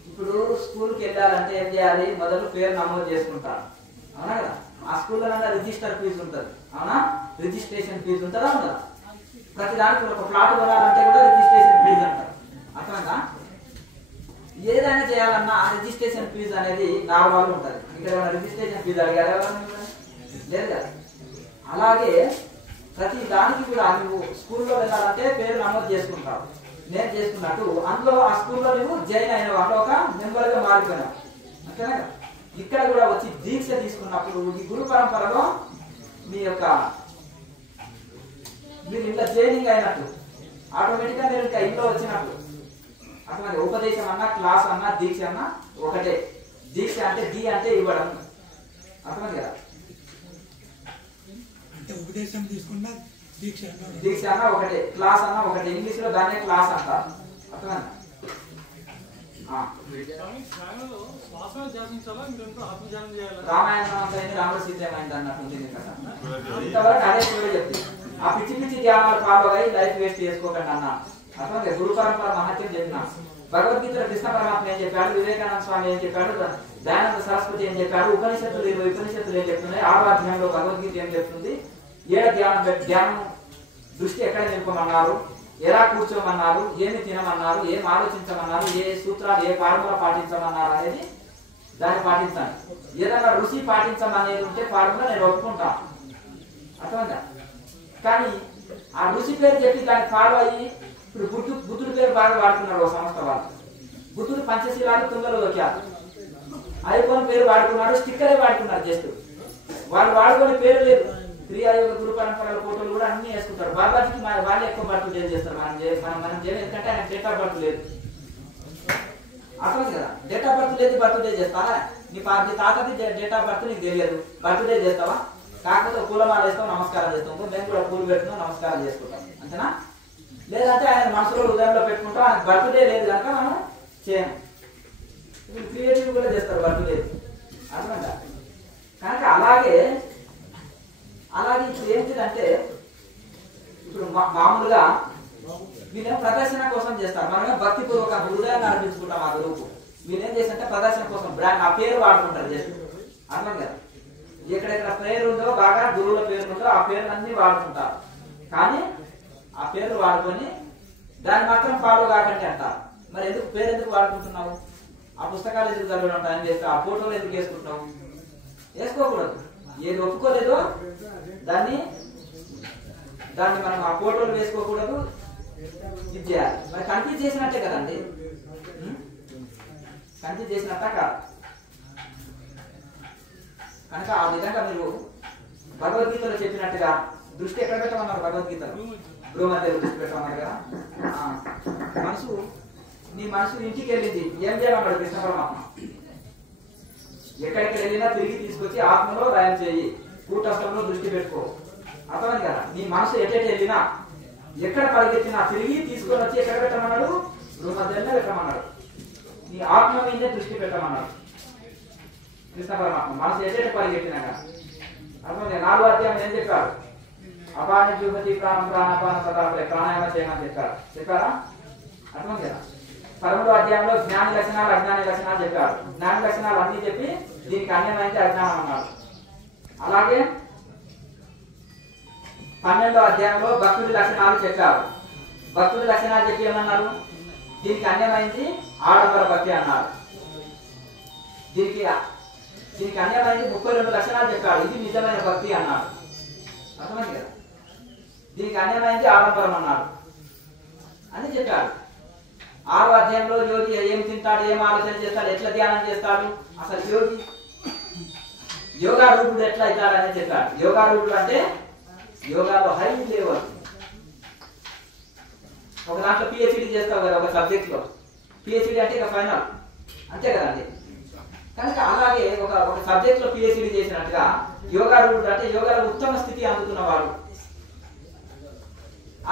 ఇప్పుడు స్కూల్కి వెళ్ళాలంటే ఏం చేయాలి? మొదలు పేరు నమోదు చేసుకుంటారు, అవునా కదా. ఆ స్కూల్లో రిజిస్టర్ ఫీజు ఉంటుంది, అవునా. రిజిస్ట్రేషన్ ఫీజు ఉంటుందా ఉండదా? ప్రతి దానికి ఒక ప్లాట్ కొనాలంటే కూడా రిజిస్ట్రేషన్ ఫీజు అంటారు, అర్థమైందా. ఏదైనా చేయాలన్నా ఆ రిజిస్ట్రేషన్ ఫీజు అనేది నార్మల్గా ఉంటుంది. ఇక్కడ రిజిస్ట్రేషన్ ఫీజు అడిగారు లేదు కదా. అలాగే ప్రతి దానికి కూడా నువ్వు స్కూల్లో వెళ్ళాలంటే పేరు నమోదు చేసుకుంటావు. నేను చేసుకున్నట్టు అందులో ఆ స్కూల్లో నువ్వు జాయిన్ అయిన వాళ్ళు ఒక మెంబర్గా మారిపోయినావు, అంతేనా. ఇక్కడ కూడా వచ్చి దీక్ష తీసుకున్నప్పుడు ఈ గురు పరంపరలో మీరు ఇంట్లో జాయినింగ్ అయినట్టు ఆటోమేటిక్గా మీరు ఇంకా ఇంట్లో వచ్చినట్టు అర్థమైంది. ఉపదేశం అన్నా క్లాస్ అన్నా దీక్ష అన్నా ఒకటే. దీక్ష అంటే ది అంటే ఇవ్వడం, అర్థమైంది కదా. ఉపదేశం తీసుకున్నా దీక్ష అన్నా ఒకటే, క్లాస్ అన్నా ఒకటే. ఇంగ్లీష్ లో దాన్నే క్లాస్ అంటారు, అర్థమైంది. రామాయణం అంటే రాముడు సీతమైంది అన్నట్టుంది కదా. ఇంతవరకు అదే స్టోరీ చెప్తుంది. ఆ పిచ్చి పిచ్చి ధ్యానాలు ఫాలో అయ్యి లైఫ్ వేస్ట్ చేసుకోకండి అన్న, అర్థమైంది. గురు పరంపర మహత్యం చెప్పిన. భగవద్గీతలో కృష్ణ పరమాత్మ ఏం చెప్పాడు, వివేకానంద స్వామి ఏం చెప్పాడు, దయానంద సరస్వతి ఏం చెప్పాడు, ఉపనిషత్తులు 20 ఉపనిషత్తులు ఏం చెప్తున్నాయి, 6వ అధ్యాయంలో భగవద్గీత ఏం చెప్తుంది, ధ్యానం దృష్టి ఎక్కడ నిలుపమన్నారు, ఎలా కూర్చోమన్నారు, ఏమి తినమన్నారు, ఏం ఆలోచించమన్నారు, ఏ సూత్రాలు ఏ ఫార్ములా పాటించమన్నారు అనేది దాన్ని పాటించాలి. ఏదైనా రుచి పాటించమనేది ఉంటే ఫార్ములా నేను ఒప్పుకుంటాను, అర్థమైందా. కానీ ఆ రుచి పేరు చెప్పి దాన్ని ఫాలో అయ్యి ఇప్పుడు బుద్ధుడి పేరు బాగా వాడుతున్నారు ఒక సంస్థ వాళ్ళు. బుద్ధుడు పంచశీలాలు తుంగలో దొక్కారు, ఐఫోన్ పేరు వాడుకున్నాడు, స్టిక్కరే వాడుకున్నారు. జస్ట్ వాళ్ళు వాడుకునే పేరు లేదు. క్రియాయోగ గురు పరంపరల ఫోటోలు కూడా అన్ని వేసుకుంటారు. బాబాజీకి వాళ్ళు ఎక్కువ బర్త్డే చేస్తారు, మనం చేయలేదు. ఎందుకంటే ఆయన డేట్ ఆఫ్ బర్త్ లేదు, అర్థం కదా. డేట్ ఆఫ్ బర్త్ లేదు, బర్త్డే చేస్తావా? నీ తాతది డేట్ ఆఫ్ బర్త్ నీకు తెలియదు, బర్త్డే చేస్తావా? కాకపోతే పూలమాల వేస్తాం, నమస్కారం చేస్తాం. మేము కూడా పూలు పెట్టుకున్నాం, నమస్కారం చేసుకుంటాం, అంతేనా. లేదంటే ఆయన మనసులో హృదయంలో పెట్టుకుంటాం. ఆయన బర్త్డే లేదు కనుక మనం చేయము. ఇప్పుడు క్రియేటివ్ కూడా చేస్తారు, బర్త్డే, అర్థమంట. కనుక అలాగే ఇప్పుడు ఏంటిదంటే ఇప్పుడు మామూలుగా వీళ్ళేమో ప్రదర్శన కోసం చేస్తారు, మనమే భక్తిపూర్వక హృదయాన్ని అర్పించుకుంటాం ఆ గురువుకు. వీళ్ళేం చేస్తారంటే ప్రదర్శన కోసం బ్రాండ్ ఆ పేరు వాడుకుంటారు జస్ట్, అర్థం కదా. ఎక్కడెక్కడ పేరు ఉందో బాగా గురువుల పేరు ఉందో ఆ పేర్లన్నీ వాడుకుంటారు. కానీ ఆ పేర్లు వాడుకొని దాన్ని మాత్రం ఫాలో కాకండి అంటారు. మరి పేరు ఎందుకు వాడుకుంటున్నావు? ఆ పుస్తకాలు ఎందుకు చదవడం టైం చేస్తే ఆ ఫోటోలు ఎందుకు వేసుకుంటావు? వేసుకోకూడదు. ఏది ఒప్పుకోలేదో దాన్ని మనం ఆ ఫోటోలు వేసుకోకూడదు, ఇది చేయాలి. మరి కన్ఫ్యూజ్ చేసినట్టే కదండి, కన్ఫ్యూజ్ చేసినట్ట కాదు. కనుక ఆ విధంగా మీరు భగవద్గీతలో చెప్పినట్టుగా దృష్టి ఎక్కడ పెట్టమన్నారు? భగవద్గీతలో భూమధ్యలో దృష్టి పెట్టమన్నారు కదా. నీ మనసు ఇంటికి వెళ్ళింది, ఏం చేయాలన్నాడు కృష్ణ పరమాత్మ? ఎక్కడికి వెళ్ళినా తిరిగి తీసుకొచ్చి ఆత్మలో లయం చేయి, కూటస్థంలో దృష్టి పెట్టుకో, అర్థమైంది కదా. నీ మనసు ఎట్టెట్ వెళ్ళినా ఎక్కడ పరిగెత్తినా తిరిగి తీసుకొని వచ్చి ఎక్కడ పెట్టమన్నాడు? భూమధ్యంలో పెట్టమన్నాడు. నీ ఆత్మ మీదే దృష్టి పెట్టమన్నాడు కృష్ణ పరమాత్మ. మనసు ఎట్టెట్ పరిగెత్తినాక అర్థమైంది. 4వ అధ్యాయం ఏం చెప్పారు? అపాన జుగతి ప్రాణం ప్రాణాపాన సదాపడే ప్రాణాయామ చేయమని చెప్పారా? అర్థమైంది కదా. 11వ అధ్యాయంలో జ్ఞాని లక్షణాలు అజ్ఞాని లక్షణాలు చెప్పారు. జ్ఞాని లక్షణాలు అన్ని చెప్పి దీనికి అన్యమైతే అజ్ఞానం అన్నారు. అలాగే 12వ అధ్యాయంలో భక్తుడి లక్షణాలు చెప్పారు. భక్తుడి లక్షణాలు చెప్పి ఏమన్నారు? దీనికి అన్యమైంది ఆడంబర భక్తి అన్నారు. దీనికి అన్యమైంది 32 లక్షణాలు చెప్పాడు, ఇది నిజమైన భక్తి అన్నారు. అర్థమైంది కదా. దీనికి అన్యమైంది ఆడంబరం అన్నారు అని చెప్పారు. 6వ అధ్యాయంలో యోగి ఏం తింటాడు, ఏం ఆలోచన చేస్తాడు, ఎట్లా ధ్యానం చేస్తాడు, అసలు యోగారూఢుడు ఎట్లా అవుతాడని చెప్పాడు. యోగారూఢుడు అంటే యోగాలో హై లెవెల్. ఒక దాంట్లో పిహెచ్డి చేస్తావు కదా, ఒక సబ్జెక్ట్ లో పిహెచ్డి అంటే ఇక ఫైనల్ అంతే కదండి. కనుక అలాగే ఒక సబ్జెక్ట్ లో పిహెచ్డి చేసినట్టుగా యోగారూఢుడు అంటే యోగాలో ఉత్తమ స్థితి అందుకున్నవాడు.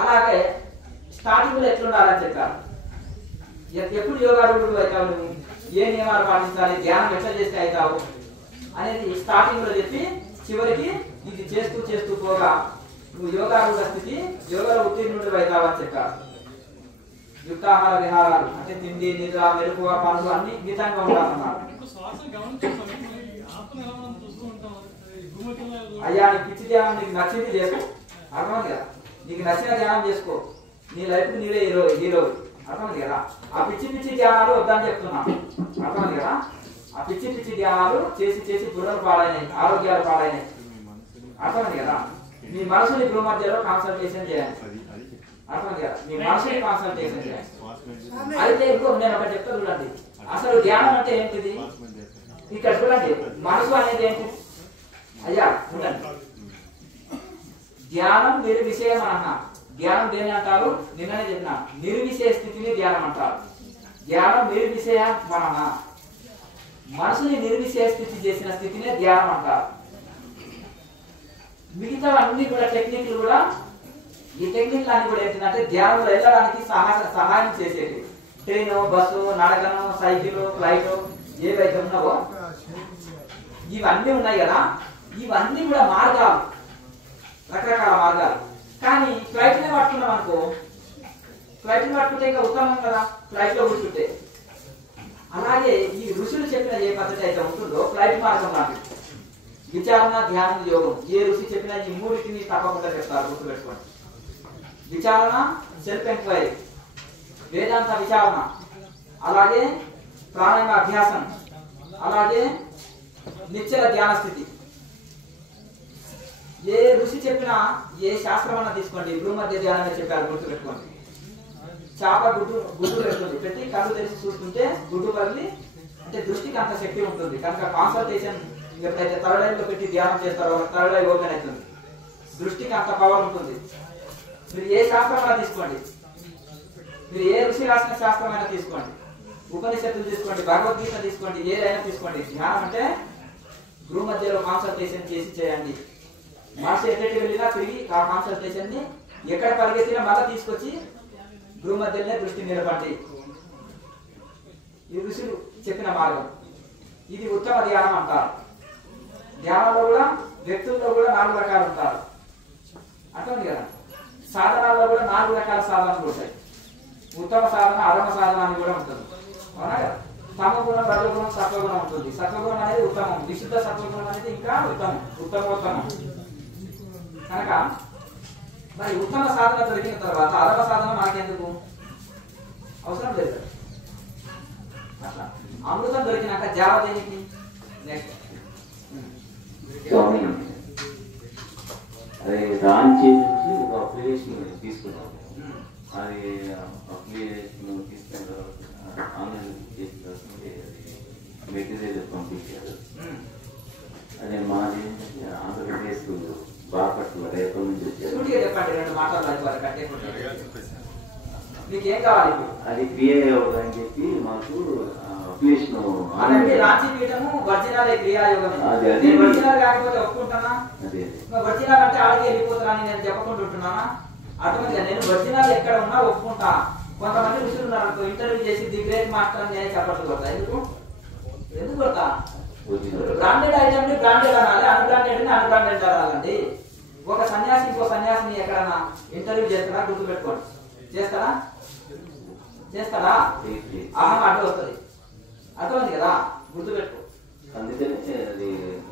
అలాగే స్టార్టింగ్ లో ఎట్లుండాలని చెప్పారు. ఎప్పుడు యోగారూఢుడు అవుతావు, నువ్వు ఏ నియమాలు పాటించాలి, ధ్యానం ఎట్లా చేస్తే అవుతావు అనేది స్టార్టింగ్ లో చెప్పి చివరికి ఇది చేస్తూ చేస్తూ పోగా నువ్వు యోగారూఢ స్థితి, యోగాలో ఉత్తీర్ణుడు అవుతావు అని చెప్పారు. యుక్తాహార విహారాలు అంటే తిండి, నిద్ర, మెలకువ, పనులు అన్ని మితంగా ఉండాలన్నారు. అయ్యా నీ పిచ్చి ధ్యానం నీకు నచ్చింది చేసుకో, అర్థమైంది కదా. నీకు నచ్చిన ధ్యానం చేసుకో, నీ లైఫ్ నీవే హీరో, అర్థమైంది కదా. ఆ పిచ్చి ధ్యానాలు వద్దని చెప్తున్నాను, అర్థమైంది కదా. ఆ పిచ్చి ధ్యానాలు చేసి బుర్రలు పాడైనాయి, ఆరోగ్యాలు పాడైనాయి, అర్థమైంది కదా. మీ మనసుని ఇప్పుడు మధ్యలో కాన్సల్టేషన్ చేయాలి, అర్థమైంది కదా. మీ మనసుని కాన్సల్టేషన్ చేయాలి. అయితే ఇంకో నేను ఒకటి చెప్తా చూడండి. అసలు ధ్యానం అంటే ఏంటిది ఇక్కడ చూడండి. మనసు అనేది ఏంటి అయ్యా చూడండి. ధ్యానం నిర్విషయం అన్నా. ధ్యానం దేని అంటారు, నిన్ననే చెప్పిన నిర్విషయ స్థితిని ధ్యానం అంటారు. ధ్యానం నిర్విషయ మనన, మనసుని నిర్విషయ స్థితి చేసిన స్థితినే ధ్యానం అంటారు. మిగతా అన్ని కూడా టెక్నిక్లు కూడా, ఈ టెక్నిక్లు అన్ని కూడా ఏంటంటే ధ్యానంలో వెళ్ళడానికి సహాయం చేసేది. ట్రైన్, బస్సు, నడకను, సైకిల్, ఫ్లైట్ ఏవైతే ఉన్నావో ఇవన్నీ ఉన్నాయి కదా, ఇవన్నీ కూడా మార్గాలు, రకరకాల మార్గాలు. కానీ ఫ్లైట్ నే పట్టుకున్నాం అనుకో, ఫ్లైట్ ని పట్టుకుంటే ఇంకా ఉత్తమం కదా ఫ్లైట్ లో కూర్చుంటే. అలాగే ఈ ఋషులు చెప్పిన ఏ పద్ధతి అయితే ఉంటుందో ఫ్లైట్ మార్గం లాంటిది. విచారణ, ధ్యానం, యోగం ఏ ఋషి చెప్పినా ఈ మూడింటిని తప్పకుండా చెప్తారు, గుర్తుపెట్టుకోండి. విచారణ సెల్ఫ్ ఎంక్వైరీ, వేదాంత విచారణ, అలాగే ప్రాణాయామ అభ్యాసం, అలాగే నిశ్చల ధ్యాన స్థితి. ఏ ఋషి చెప్పినా ఏ శాస్త్రం అన్నా తీసుకోండి, భూమధ్య ధ్యానంగా చెప్పారు, గుర్తుపెట్టుకోండి. చేప గుడ్డు పెడుతుంది, పెట్టి కళ్ళు తెరిచి చూస్తుంటే గుడ్డు పగిలి అంటే దృష్టికి అంత శక్తి ఉంటుంది. కనుక కాన్సల్టేషన్ ఎప్పుడైతే థర్డ్ ఐలో పెట్టి ధ్యానం చేస్తారో థర్డ్ ఐ ఓపెన్ అవుతుంది, దృష్టికి అంత పవర్ ఉంటుంది. మీరు ఏ శాస్త్రం అయినా తీసుకోండి, మీరు ఏ ఋషి రాసిన శాస్త్రం అయినా తీసుకోండి, ఉపనిషత్తులు తీసుకోండి, భగవద్గీత తీసుకోండి, ఏదైనా తీసుకోండి. ధ్యానం అంటే గృహ మధ్యలో కాన్సల్టేషన్ చేయండి. మనసు ఎక్కడికి వెళ్ళినా తిరిగి ఆ కాన్సల్టేషన్ ని ఎక్కడ పరిగెత్తినా మళ్ళీ తీసుకొచ్చి గృహ మధ్యలోనే దృష్టి నిలబడి. ఈ ఋషులు చెప్పిన మార్గం ఇది ఉత్తమ ధ్యానం అంటారు. ధ్యానంలో కూడా వ్యక్తుల్లో కూడా 4 రకాలు ఉంటారు, అర్థమైంది కదా. సాధనాల్లో కూడా 4 రకాల సాధనలు ఉంటాయి. ఉత్తమ సాధన, అధమ సాధన అని కూడా ఉంటుంది, అవునా కదా. తమగుణం, రజోగుణం, సత్వగుణం ఉంటుంది. సత్వగుణం అనేది ఉత్తమం, విశుద్ధ సత్వగుణం అనేది ఇంకా ఉత్తమోత్తమం. కనుక మరి ఉత్తమ సాధన దొరికిన తర్వాత అధమ సాధన మనకెందుకు అవసరం లేదు. అట్లా అమృతం దొరికినాక జావ దేనికి నెక్స్ట్ స్వామి అది రాంచీ నుంచి ఒక అప్లికేషన్ తీసుకున్నాం. అది అప్లికేషన్ తీసుకున్న ఆన్లైన్ చేసిన మెటీరియల్ పంపించారు. అదే మాది ఆంధ్రప్రదేశ్ బాపట్ల రేపటి నుంచి వచ్చారు. చెప్పండి 2 మాటలు మీకేం కావాలి? అది క్రియ యోగం అని చెప్పి మాకు application Ranchi Peetham original క్రియాయోగమే. Original కాకపోతే ఒప్పుకుంటానా? ఒరిజినల్ అంటే ఆడికి వెళ్ళిపోతానని నేను చెప్పకుండా ఉంటున్నానా? అర్థమైంది. నేను ఒరిజినల్ ఎక్కడ ఉన్నా ఒప్పుకుంటా. కొంతమంది ఋషులు ఉన్నారు, ఇంటర్వ్యూ చేసి ది గ్రేట్ మాస్టర్ అని నేనే చెప్పట్లు కొడతా. ఎందుకు కొడతా? బ్రాండెడ్ ఐటమ్ ని బ్రాండెడ్ అనాలి, అన్బ్రాండెడ్ ని అన్బ్రాండెడ్ అనాలండి. ఒక సన్యాసి ఇంకో సన్యాసిని ఎక్కడన్నా ఇంటర్వ్యూ చేస్తాడా? గుర్తుపెట్టుకోండి. చేస్తాడా? అహం అడ్డు వస్తుంది, అర్థమైంది కదా, గుర్తుపెట్టుకో.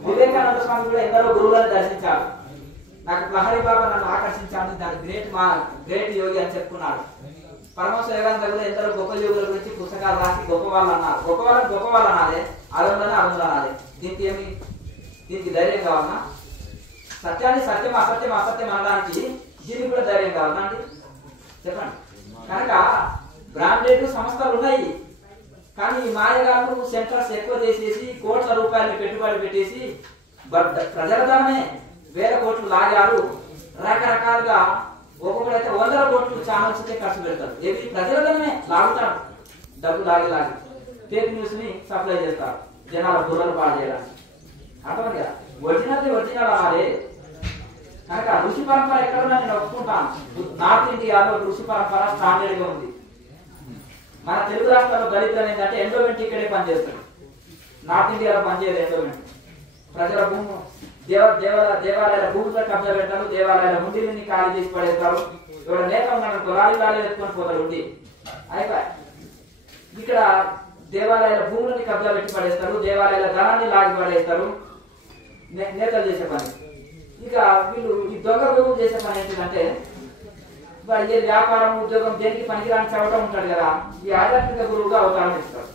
వివేకానంద స్వామి కూడా ఎందరో గురువులను దర్శించాడు. నాకు ప్రహరీ బాబా నన్ను ఆకర్షించాడు, దాని గ్రేట్ యోగి అని చెప్పుకున్నాడు. పరమహంస యోగానంద కూడా ఎందరో గొప్ప యోగుల గురించి పుస్తకాలు రాసి గొప్ప వాళ్ళు అన్నారు. గొప్ప వాళ్ళు అనాలి, అదొందని అదొందనాలి. దీనికి ధైర్యం కావాలన్నా? సత్యాన్ని సత్యం అసత్యం అసత్యం అనడానికి దీనికి కూడా ధైర్యం కావాలండి చెప్పండి. కనుక బ్రాండెడ్ సంస్థలు ఉన్నాయి, కానీ ఈ మాయగాళ్ళు సెంటర్స్ ఎక్కువ చేసేసి కోట్ల రూపాయలు పెట్టుబడి పెట్టేసి ప్రజల ధనమే వేల కోట్లు లాగారు. రకరకాలుగా ఒక్కొక్కడైతే 100 కోట్లు ఛానల్స్ ఖర్చు పెడతారు. ఏది ప్రజల ధనమే లాగుతాడు, డబ్బు లాగి ఫేక్ న్యూస్ ని సప్లై చేస్తారు జనాల బుర్రలు పాడు చేయడానికి. అర్థమైంది. ఒరిజినల్ అనాలే. కనుక ఋషి పరంపర ఎక్కడున్నా నేను ఒప్పుకుంటాను. నార్త్ ఇండియాలో ఋషి పరంపర స్టాండర్డ్ గా ఉంది. మన తెలుగు రాష్ట్రాల్లో దళితులు ఏంటంటే ఎండోమెంట్ ఇక్కడే పనిచేస్తారు. నార్త్ ఇండియాలో పనిచేయదు ఎండోమెంట్. ప్రజల భూము దేవాలయాల భూములతో కబ్జా పెడతారు, దేవాలయాల ముండిని ఖాళీ చేసి పడేస్తారు. ఇక్కడ నేత ఉన్నాడు లారీ ఎత్తుకొని పోతారు ఉండి అయిపోయి. ఇక్కడ దేవాలయాల భూములని కబ్జా పెట్టి పడేస్తారు, దేవాలయాల ధనాన్ని లాగి పడేస్తారు. నేతలు చేసే పని. ఇక వీళ్ళు ఈ దొంగ గురువు చేసే పని ఏంటంటే వాడు ఏ వ్యాపారం ఉద్యోగం దేనికి పనికిరాని చదవటం ఉంటాడు కదా, ఈ ఆధ్యాత్మిక గురువుగా అవతారం ఇస్తారు.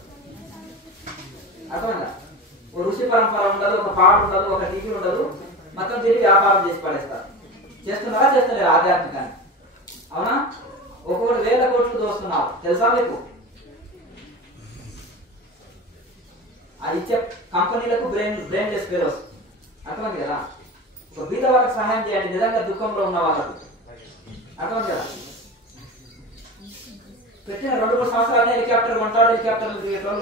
అర్థమైందా? ఓ ఋషి పరంపర ఉండదు, ఒక పాడు ఉండదు, ఒక టీవీ ఉండదు, మొత్తం తిరిగి వ్యాపారం చేసి పడేస్తారు. చేస్తున్నారా చేస్తలేరు ఆధ్యాత్మికాన్ని? అవునా? ఒక్కొక్కటి 1000 కోట్లు దోస్తున్నారు తెలుసా మీకు? అది ఇచ్చే కంపెనీలకు బ్రెయిన్లెస్ ఫెలోస్. అర్థమైంది కదా? ఒక బీద వాళ్ళకి సహాయం చేయండి, నిజంగా దుఃఖంలో ఉన్న వాళ్ళకు. అర్థమైంది కదా? పెట్టిన 2-3 సంవత్సరాలు హెలికాప్టర్ కొంటాడు, హెలికాప్టర్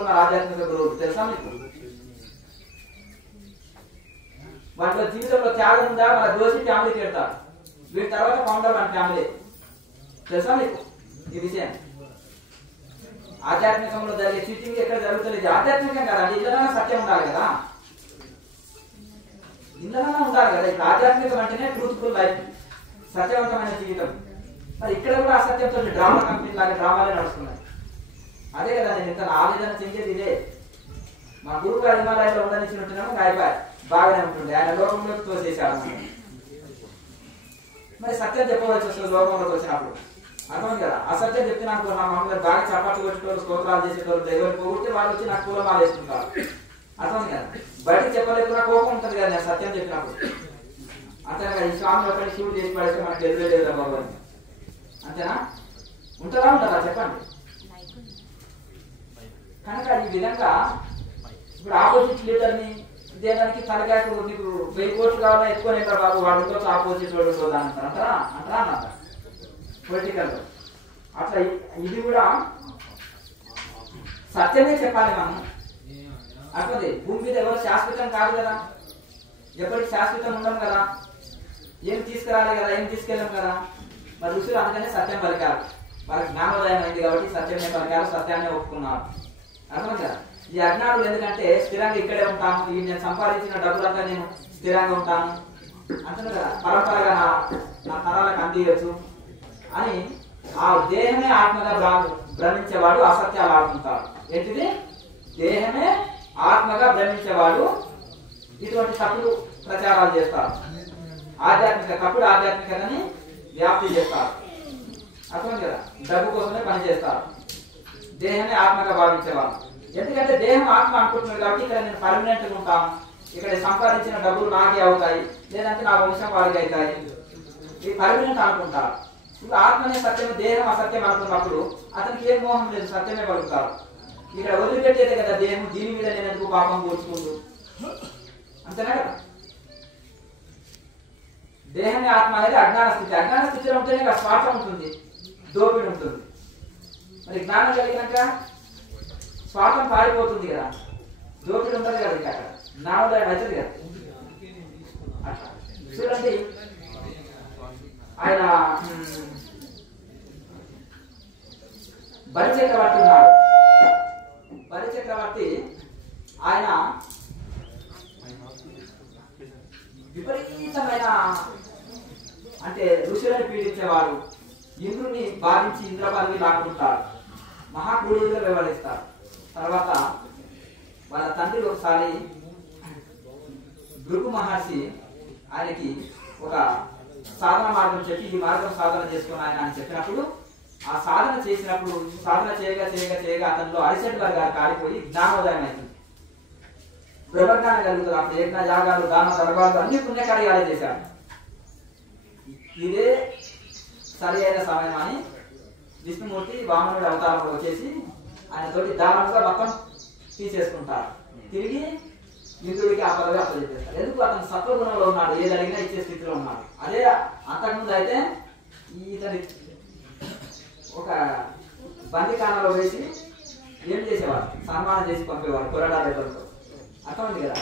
ఉన్నారు ఆధ్యాత్మిక గురువులు తెలుసా మీకు? వాటిలో జీవితంలో త్యాగం ఉందా? మన దోషి ఫ్యామిలీ తిడతారు. వీటి తర్వాత ఫౌండర్ మన ఫ్యామిలీ తెలుసా మీకు ఈ విషయం? ఆధ్యాత్మికంలో జరిగే చీటింగ్ ఎక్కడ జరుగుతుంది? ఆధ్యాత్మికం కదా, ఇందులోనే సత్యం ఉండాలి కదా, ఇందులోనే ఉండాలి కదా. ఇప్పుడు ఆధ్యాత్మికం అంటేనే ట్రూత్ఫుల్ లైఫ్, సత్యవంతమైన జీవితం. మరి ఇక్కడ కూడా అసత్యంతో డ్రామా కంపెనీ లాగా డ్రామాలే నడుస్తున్నాయి. అదే కదా నేను ఇంత ఆవేదన చెందేది ఇదే. మా గురువు గారు హిమాలయాల్లో ఉండనిచ్చినట్టున్నాము, అయిపోయి బాగానే ఉంటుంది. ఆయన లోకంలోకి తోసేసాడు. మరి సత్యం చెప్పవచ్చు అసలు లోకంలోకి వచ్చినప్పుడు. అర్థమైంది కదా? అసత్యం చెప్తున్నాను నా మామూలుగా బాగా చపాట్లు కొట్టేటోళ్ళు, స్తోత్రాలు చేసేటోళ్ళు, దైవాన్ని పోగొట్టి వాళ్ళు వచ్చి నాకు పూలమాల వేసుకుంటారు. అర్థమైంది కదా? బయటకు చెప్పలేకుండా కోపం ఉంటుంది కదా నేను సత్యం చెప్పినప్పుడు. అంతేనా కదా? ఈ స్వామి ఒకటి షూట్ చేసి పడేస్తే మనకు ఎదురులేదురా బాబు అని. అంతేనా? ఉంటుందా చెప్పండి. కనుక ఈ విధంగా ఇప్పుడు ఆపోజిట్ లీడర్ని దేనికి తలగాకు నీకు 1000 కోట్లు కావాలా ఎక్కువ బాబు వాడితో ఆపోజిట్ వాడు అంటారా అన్నమాట పొలిటికల్. అట్లా ఇది కూడా సత్యమే చెప్పాలి మనం. అట్లది భూమి మీద ఎవరు శాశ్వతం కాదు కదా, ఎప్పటికి శాశ్వతం ఉండం కదా, ఏం తీసుకురాలి కదా, ఏం తీసుకెళ్ళాం కదా. మరి ఋషులు అందుకనే సత్యం పలికారు. వాళ్ళకి జ్ఞానోదయం అయింది కాబట్టి సత్యమే పలికారు, సత్యాన్ని ఒప్పుకున్నారు. అర్థం కదా? ఈ అజ్ఞానులు ఎందుకంటే స్థిరంగా ఇక్కడే ఉంటాను, ఈ నేను సంపాదించిన డబ్బులంతా నేను స్థిరంగా ఉంటాను అంటున్నారు కదా, పరంపరగా నా తరాలకు అందియచ్చు అని ఆ దేహమే ఆత్మగా భ్రమించేవాడు అసత్యాలు ఆడుతుంటాడు. ఏంటిది? దేహమే ఆత్మగా భ్రమించేవాడు ఇటువంటి తప్పుడు ప్రచారాలు చేస్తారు. తప్పుడు ఆధ్యాత్మికతని వ్యాప్తి చేస్తారు. అర్థం కదా? డబ్బు కోసమే పని చేస్తారు. దేహమే ఆత్మగా భావించేవాడు. ఎందుకంటే దేహం ఆత్మ అనుకుంటున్నాడు కాబట్టి ఇక్కడ నేను పర్మనెంట్ గా ఉంటాను, ఇక్కడ సంపాదించిన డబ్బులు నాకే అవుతాయి, లేదంటే నా వంశం వారికి అవుతాయి, ఈ పర్మనెంట్ అనుకుంటారు. ఇప్పుడు ఆత్మనే సత్యం, దేహం అసత్యం అనుకున్నప్పుడు అతనికి ఏం మోహం లేదు, సత్యమే పలుకుతారు. ఇక్కడ వదిలిపెట్టేదే కదా దేహం, దీని మీద నేను ఎందుకు పాపం కూర్చుకుంటూ, అంతేనా కదా? దేహమే ఆత్మ అనేది అజ్ఞాన స్థితి. అజ్ఞాన స్థితిలో ఉంటేనే స్వార్థం ఉంటుంది, దోపిడి ఉంటుంది. మరి జ్ఞానం కలిగినాక స్వార్థం పారిపోతుంది కదా, దోపిడి ఉంటుంది కదా. ఇంకా అక్కడ జ్ఞానోదయం అవుతుంది కదా. అట్లా చూడండి, ఆయన బలి చక్రవర్తి ఉన్నాడు. బలి చక్రవర్తి ఆయన విపరీతమైన అంటే ఋషులను పీడించేవాడు, ఇంద్రుని బాధించి ఇంద్ర పదవి లాక్కుంటాడు, మహాక్రూరులుగా వ్యవహరిస్తాడు. తర్వాత వాళ్ళ తండ్రి ఒకసారి భృగు మహర్షి ఆయనకి ఒక సాధన మార్గం చెప్పి ఈ మార్గం సాధన చేసుకుని ఆయన అని చెప్పినప్పుడు ఆ సాధన చేసినప్పుడు సాధన చేయగా చేయగా చేయగా అతనిలో అరిసెట్ వర్గాలు కాలిపోయి జ్ఞానోదయం అవుతుంది, బ్రహ్మజ్ఞానం కలుగుతుంది. అప్పుడు యజ్ఞ యాగాలు దాన ధర్మాలు అన్ని పుణ్యకార్యాలు చేశాడు. ఇదే సరి అయిన సమయం అని విష్ణుమూర్తి వామనుడి అవతారంలో వచ్చేసి ఆయన తోటి దానంగా మొత్తం తీసేసుకుంటారు. తిరిగి ఇంద్రుడికి ఆ పదవి అప్పచెప్పేస్తారు. ఎందుకు? అతను సత్వగుణంలో ఉన్నాడు, ఏది అడిగినా ఇచ్చే స్థితిలో ఉన్నాడు. అదే అంతకుముందు అయితే ఇతని ఒక బందికాణలో వేసి ఏం చేసేవాడు? సన్మానం చేసి పంపేవాడు కొరడా దెబ్బలతో. అర్థమైంది కదా?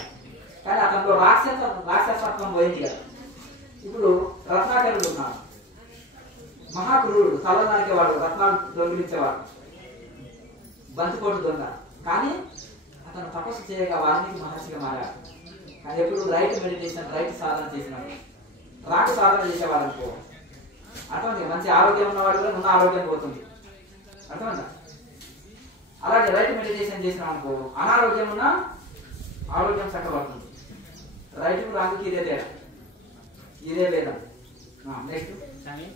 కానీ అతనిలో రాక్షసత్వం పోయింది కదా. ఇప్పుడు రత్నాకరుడు ఉన్నాడు, మహాకురుడు, తలదానికి వాడు, రత్నాలు దొంగిలించేవాడు, బంతికోటు దొంగ. కానీ అతను తపస్సు చేయగా వాల్మీకి మహర్షిగా మారాడు. కానీ ఎప్పుడు రైట్ మెడిటేషన్, రైట్ సాధన చేసినాడు, రాక సాధన చేసేవాడు అనుకో, అర్థమైంది. మంచి ఆరోగ్యం ఉన్నవాడు కూడా ఉన్న ఆరోగ్యం పోతుంది. అర్థమైందా? అలాగే రైట్ మెడిటేషన్ చేసినాం అనుకో, అనారోగ్యం ఉన్న ఆరోగ్యం చక్కబడుతుంది. రైట్ రాంగ్కి ఇదే తేడా, ఇదే వేదం. నెక్స్ట్ కానీ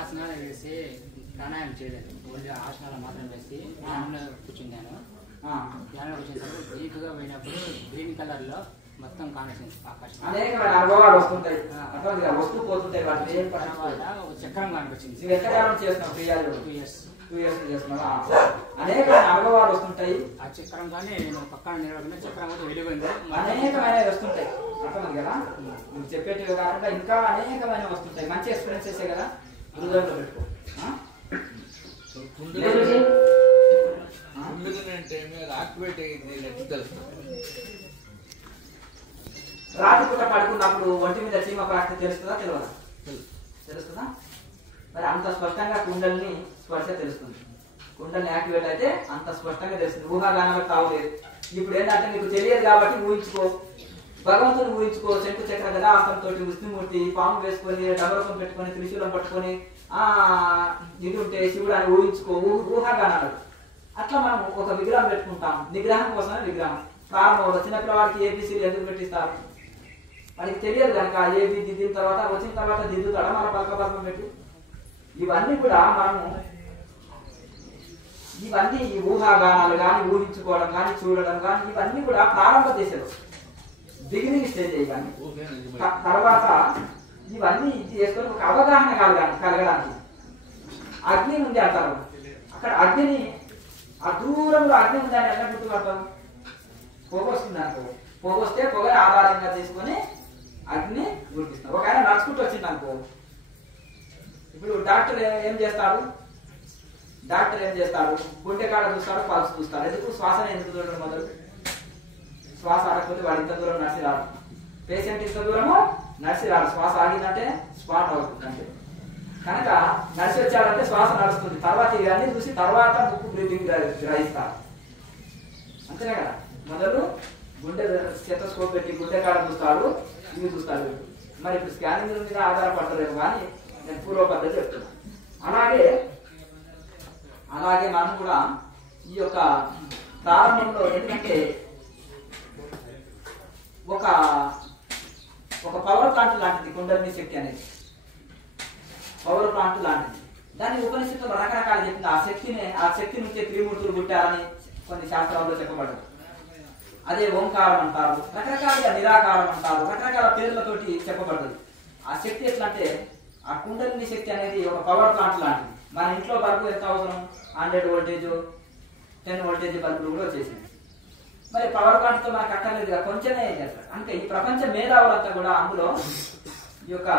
ఆసనాలు వేసి ప్రాణాయామం చేయలేదు, ఓన్లీ ఆసనాలు మాత్రం వేసి ధ్యానంలో కూర్చున్నాను. ధ్యానంలో కూర్చున్నప్పుడు డీప్గా పోయినప్పుడు గ్రీన్ కలర్ లో మొత్తం కాన్షియన్స్ ఆకాశం అనేకమైన అనుభవాలు వస్తుంటాయి, వస్తూ పోతుంటాయి. వాటి ఏం పని వల్ల ఒక చక్రం కనిపించింది. నువ్వు ఎక్కడానం చేస్తున్నావు? 2 years చేస్తున్నావా? అనేకమైన అనుభవాలు వస్తుంటాయి. ఆ చక్రం కానీ నేను పక్కన నిలబడిన చక్రం కూడా వెళ్ళిపోయింది. అనేకమైనవి వస్తుంటాయి. అర్థమైంది కదా? నువ్వు చెప్పేటివి కాకుండా ఇంకా అనేకమైన వస్తుంటాయి. మంచి ఎక్స్పీరియన్సెస్ కదా, హృదయంలో పెట్టుకో. రాత్రిపూట పడుకున్నప్పుడు ఒంటి మీద చీమ ప్రాక్తి తెలుస్తుందా? తెలియదా? తెలుస్తుందా? మరి అంత స్పష్టంగా కుండల్ని స్పర్శ తెలుస్తుంది. కుండల్ని యాక్టివేట్ అయితే అంత స్పష్టంగా తెలుస్తుంది. ఊహాగానాలకు తావులేదు. ఇప్పుడు ఏంటంటే నీకు తెలియదు కాబట్టి ఊహించుకో, భగవంతుని ఊహించుకో. శంకు చక్ర గదా ఆసనంతో విష్ణుమూర్తి పాము వేసుకొని, డబరకం పెట్టుకొని, త్రిశూలం పట్టుకొని ఇది ఉంటే శివుడు అని ఊహించుకో. ఊహాగానాలు. అట్లా మనం ఒక విగ్రహం పెట్టుకుంటాం. నిగ్రహం కోసమే విగ్రహం. ప్రారంభంలో చిన్నపిల్లవాడికి ఏబీసీలు ఎందుకు పెట్టిస్తారు? వాడికి తెలియదు కనుక ఏబీ దిద్దిన తర్వాత వచ్చిన తర్వాత దిద్దుతాడా మన పలకపలకం పెట్టి? ఇవన్నీ కూడా మనము ఇవన్నీ ఈ ఊహాగానాలు కానీ, ఊహించుకోవడం కానీ, చూడడం కానీ, ఇవన్నీ కూడా ప్రారంభ దశలు, బిగినింగ్ స్టేజ్. ఇవన్నీ తర్వాత ఇవన్నీ ఇది చేసుకొని ఒక అవగాహన కలగడానికి అగ్ని ఉంది అంటారు. అక్కడ అగ్నిని ఆ దూరంలో అగ్ని ఉంది అని ఎట్లా గుర్తుపడతాం? పొగ వస్తుంది అనుకో, పొగ వస్తే పొగని ఆధారంగా తీసుకొని అగ్ని గుర్తిస్తాం. ఒక ఆయన నడుచుకుంటూ వచ్చింది అనుకో, ఇప్పుడు డాక్టర్ ఏం చేస్తాడు? గుండె కాడ చూస్తాడు, పల్స్ చూస్తాడు. ఎందుకు? శ్వాసను ఎందుకు చూడడం మొదలు? శ్వాస ఆడకపోతే వాడు ఇంత దూరం నడిచి రాడు. పేషెంట్ ఇంత దూరము నడిచి రాడు. శ్వాస ఆగిందంటే స్పాట్ అవుతుంది అంతే. కనుక నడిచి వచ్చాడంటే శ్వాస నడుస్తుంది. తర్వాత ఇవన్నీ చూసి తర్వాత ముక్కు బ్రీతింగ్ గ్రహిస్తారు. అంతేనే కదా? మొదలు గుండె స్టెతోస్కోప్ పెట్టి గుండె కాడ చూస్తాడు, ఇవి చూస్తాడు. మరి ఇప్పుడు స్కానింగ్ మీద ఆధారపడతారేమో కానీ నేను పూర్వ పద్ధతి చెప్తున్నాను. అలాగే మనం కూడా ఈ యొక్క ప్రారంభంలో ఎందుకంటే ఒక పవర్ ప్లాంట్ లాంటిది కుండలిని శక్తి అనేది. పవర్ ప్లాంట్ లాంటిది. దాన్ని ఉపనిషత్తులో రకరకాలు చెప్పింది. ఆ శక్తి నుంచే త్రిమూర్తులు పుట్టారని కొన్ని శాస్త్రాల్లో చెప్పబడ్డారు. అదే ఓంకారం అంటారు, రకరకాలుగా నిరాకారం అంటారు, రకరకాల పేర్లతోటి చెప్పబడ్డది. ఆ శక్తి ఎట్లా అంటే ఆ కుండలిని శక్తి అనేది ఒక పవర్ ప్లాంట్ లాంటిది. మన ఇంట్లో బల్బు ఎంత అవసరం? 100 వోల్టేజ్ 10 వోల్టేజ్ బల్బులు కూడా వచ్చేసింది. మరి పవర్ ప్లాంట్ తో మనకు అక్కర్లేదు, కొంచెమే చేస్తారు. అంటే ఈ ప్రపంచ మేధావులంతా కూడా అందులో ఈ యొక్క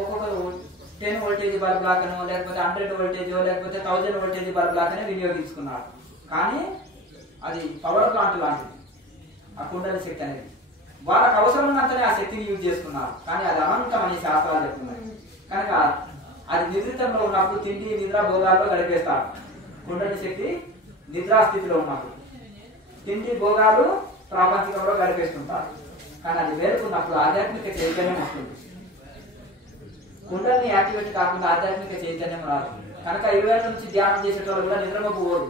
ఒక్కొక్కరు 10 వోల్టేజ్ బల్బ్ లాకనో, లేకపోతే 100 వోల్టేజ్, లేకపోతే 1000 వోల్టేజ్ బల్బ్ లాకనే వినియోగించుకున్నారు. కానీ అది పవర్ ప్లాంట్ లాంటిది ఆ కుండలి శక్తి అనేది. వాళ్ళకి అవసరం ఉన్నంతనే ఆ శక్తిని యూజ్ చేసుకున్నారు. కానీ అది అనంతం అని శాస్త్రాలు చెప్తున్నాయి. కనుక అది నిద్రితంలో ఉన్నప్పుడు తిండి నిద్ర భోగాల్లో గడిపేస్తారు. కుండలి శక్తి నిద్రాస్థితిలో ఉన్నప్పుడు తిండి భోగాలు ప్రాపంచికంలో గడిపేస్తుంటారు. కానీ అది వేరుకున్నప్పుడు ఆధ్యాత్మిక చైతన్యం వస్తుంది. కుండలిని యాక్టివేట్ కాకుండా ఆధ్యాత్మిక చైతన్యం రాదు. కనుక 20 ఏళ్ళ నుంచి ధ్యానం చేసేటోళ్ళు కూడా నిద్రమొప్పు పోదు.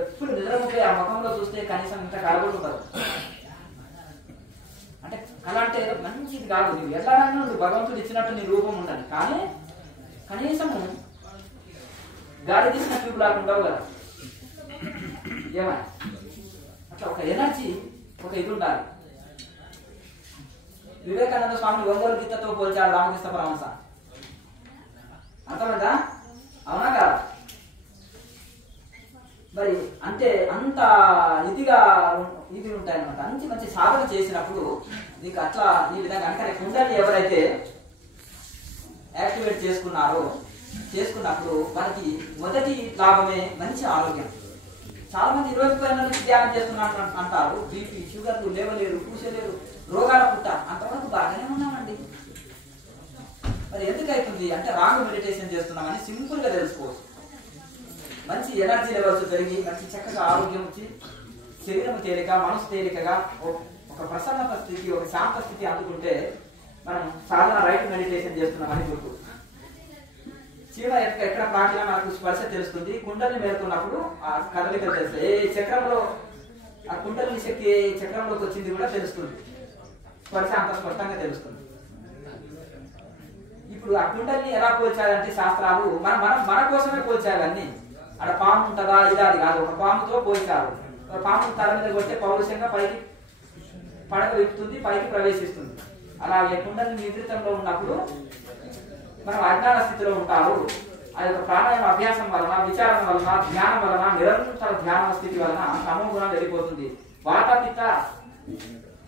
ఎప్పుడు నిద్రమొప్పి ఆ ముఖంలో చూస్తే కనీసం ఇంత కలగొంటుంటారు. అంటే కళ అంటే మంచిది కాదు. నువ్వు ఎట్లానైనా నువ్వు భగవంతుడు ఇచ్చినట్టు నీ రూపం ఉండాలి. కానీ కనీసము గాడి తీసిన ట్యూబ్ లాగా ఉండవు కదా. ఏమని అట్లా ఒక ఎనర్జీ, ఒక ఇది ఉండాలి. వివేకానంద స్వామిని ఒంగోలు గీతతో పోల్చాడు రామకృష్ణ పరమహంస. అర్థమైందా? అవునా కాదా? మరి అంటే అంత ఇది ఉంటాయన్నమాట. మంచి మంచి సాధన చేసినప్పుడు నీకు అట్లా ఈ విధంగా అంటే కుండల్ని ఎవరైతే యాక్టివేట్ చేసుకున్నప్పుడు మనకి మొదటి లాభమే మంచి ఆరోగ్యం. చాలా మంది 20 నుంచి ధ్యానం చేస్తున్నాను అంటారు. బీపీ, షుగర్లు లేవలేరు, కూర్చోలేరు, రోగాల పుట్ట. అంతవరకు బాగానే ఉన్నామండి. మరి ఎందుకైతుంది అంటే రాంగ్ మెడిటేషన్ చేస్తున్నామని సింపుల్ గా తెలుసుకోవచ్చు. మంచి ఎనర్జీ లెవెల్స్ పెరిగి మంచి చక్కగా ఆరోగ్యం వచ్చి శరీరం తేలిక, మనసు తేలికగా ఒక ప్రసన్నత స్థితి, ఒక శాంత స్థితి అందుకుంటే మనం సాధన రైట్ మెడిటేషన్ చేస్తున్నామని గుర్తు. చీమ ఎక్కడ ప్రాకినా మనకు స్పర్శ తెలుస్తుంది. కుండల్ని మేలుకున్నప్పుడు ఆ కదలికలు తెలుస్తాయి. ఏ చక్రంలో ఆ కుండలిని శక్తి ఏ చక్రంలోకి వచ్చింది కూడా తెలుస్తుంది. స్పర్శ అంత స్పష్టంగా తెలుస్తుంది. ఇప్పుడు ఆ కుండల్ని ఎలా పోల్చాలంటే శాస్త్రాలు మన కోసమే పోల్చాలి. అన్ని అక్కడ పాము ఉంటుందా ఇది అది కాదు. ఒక పాముతో పోల్చారు. పాము తల మీద కొట్టే పౌరుషంగా పైకి పడక విప్పుతుంది, పైకి ప్రవేశిస్తుంది. అలాగే కుండలిని నిద్రితంలో ఉన్నప్పుడు మనం అజ్ఞాన స్థితిలో ఉంటారు. ఆ యొక్క ప్రాణాయామ అభ్యాసం వలన, విచారం వలన, ధ్యానం వలన, నిరంతర ధ్యాన స్థితి వలన తమో గుణం వెళ్ళిపోతుంది. వాత పిత్త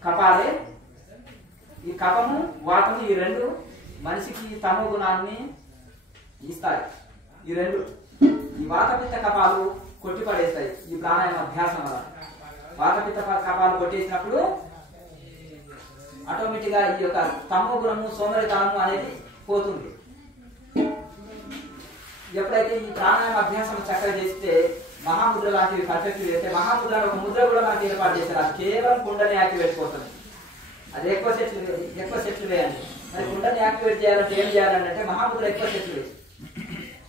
కపాలే, ఈ కపము వాతము ఈ రెండు మనిషికి తమో గుణాన్ని ఇస్తాయి. ఈ రెండు ఈ వాత పిత్త కపాలు కొట్టిపడేస్తాయి ఈ ప్రాణాయామ అభ్యాసం వల్ల. వాత పిత్త కపాలు కొట్టేసినప్పుడు ఆటోమేటిక్ గా ఈ యొక్క తమో గుణము, సోమరితనము అనేది పోతుంది. ఎప్పుడైతే ఈ ప్రాణాయామ అభ్యాసం చక్కగా చేస్తే మహాముద్ర లాంటివి పర్ఫెక్ట్ చేస్తే మహాముద్ర ఒక ముద్ర కూడా మనకి ఏర్పాటు చేస్తారు. అది కేవలం కుండని యాక్టివేట్ పోతుంది. అది ఎక్కువ సెట్లు వేయండి. మరి కుండని యాక్టివేట్ చేయాలంటే ఏం చేయాలంటే మహాముద్ర ఎక్కువ సెట్లు వేసి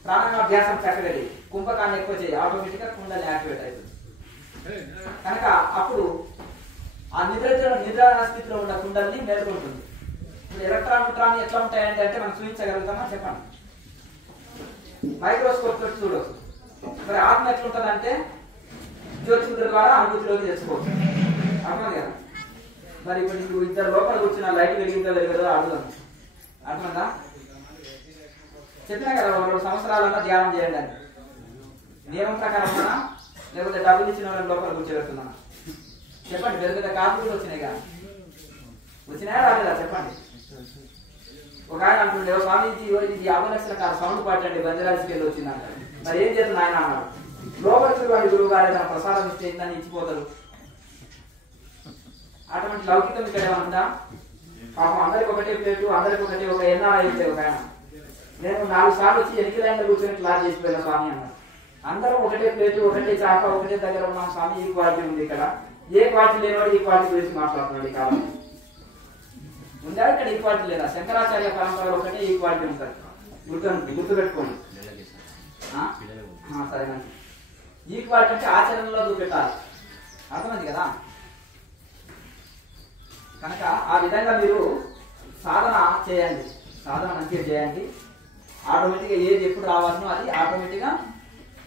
ప్రాణాయామ అభ్యాసం చక్కగా చేయి, కుంభకాన్ని ఎక్కువ చేయి, ఆటోమేటిక్ గా కుండని యాక్టివేట్ అవుతుంది. కనుక అప్పుడు ఆ నిద్ర స్థితిలో ఉన్న కుండల్ని మేలుకుంటుంది. ఇప్పుడు ఎలక్ట్రాన్ ఎట్లా ఉంటాయంటే మనం చూపించగలుగుతామా చెప్పండి? మైక్రోస్కోప్ తోటి చూడవచ్చు. మరి ఆత్మ ఎట్లుంటుందంటే జ్యోతిముద్ర ద్వారా అనుభూతిలోకి తెచ్చుకోవచ్చు. అర్థం కదా? మరి ఇప్పుడు నీకు ఇద్దరు లోపల కూర్చున్న లైట్ వెలిగిందో వెలిగదో అడుగుదాం. అర్థమైందా? చెప్పినా కదా 2 సంవత్సరాలన్నా ధ్యానం చేయండి అని. నియమం ప్రకారం ఉన్నా లేకపోతే డబ్బులు ఇచ్చిన వాళ్ళని లోపల కూర్చోబెడుతున్నా చెప్పండి. పెద్ద పెద్ద కాపులు కూడా వచ్చినాయి కదా, వచ్చినాయా రాలేదా చెప్పండి? ఒక ఆయన అంటుండే, స్వామీజీ ఇది 50 లక్షల కాదు సౌండ్ పార్టీ అండి బంజరాజీకి వెళ్ళి వచ్చిందంట. మరి ఏం చేస్తుంది ఆయన అన్నాడు. లోపలికి వాడి గురువు గారు ఏదైనా ప్రసాదం ఇస్తే దాన్ని ఇచ్చిపోతారు. అటువంటి లౌకికం ఇక్కడ ఏమన్నా పాపం అందరికి ఒకటే ప్లేటు, అందరికి ఒకటే ఒక ఎన్ఆర్ఐ అయితే ఒక ఆయన నేను 4 సార్లు వచ్చి ఎనికి లైన్లో కూర్చొని క్లాస్ చేసిపోయిన స్వామి అన్నారు. అందరం ఒకటే ప్లేటు, ఒకటే చాప, ఒకటే దగ్గర ఉన్నాం స్వామి. ఈ క్వాలిటీ ఉంది ఇక్కడ. ఏ క్వాలిటీ లేనివాడు ఈ క్వాలిటీ గురించి మాట్లాడుతున్నాడు. ఈ కాలం ఉందా ఇక్కడ ఈక్వాలిటీ లేదా? శంకరాచార్య పరంపరలో ఒకటే ఈక్వాలిటీ ఉంటుంది. గుర్తుపెట్టుకోండి. సరేనండి. ఈక్వాలిటీ అంటే ఆచరణలో చూపెట్టాలి. అర్థమైంది కదా? కనుక ఆ విధంగా మీరు సాధన చేయండి. సాధన మంచిగా చేయండి. ఆటోమేటిక్గా ఏది ఎప్పుడు రావాలనో అది ఆటోమేటిక్గా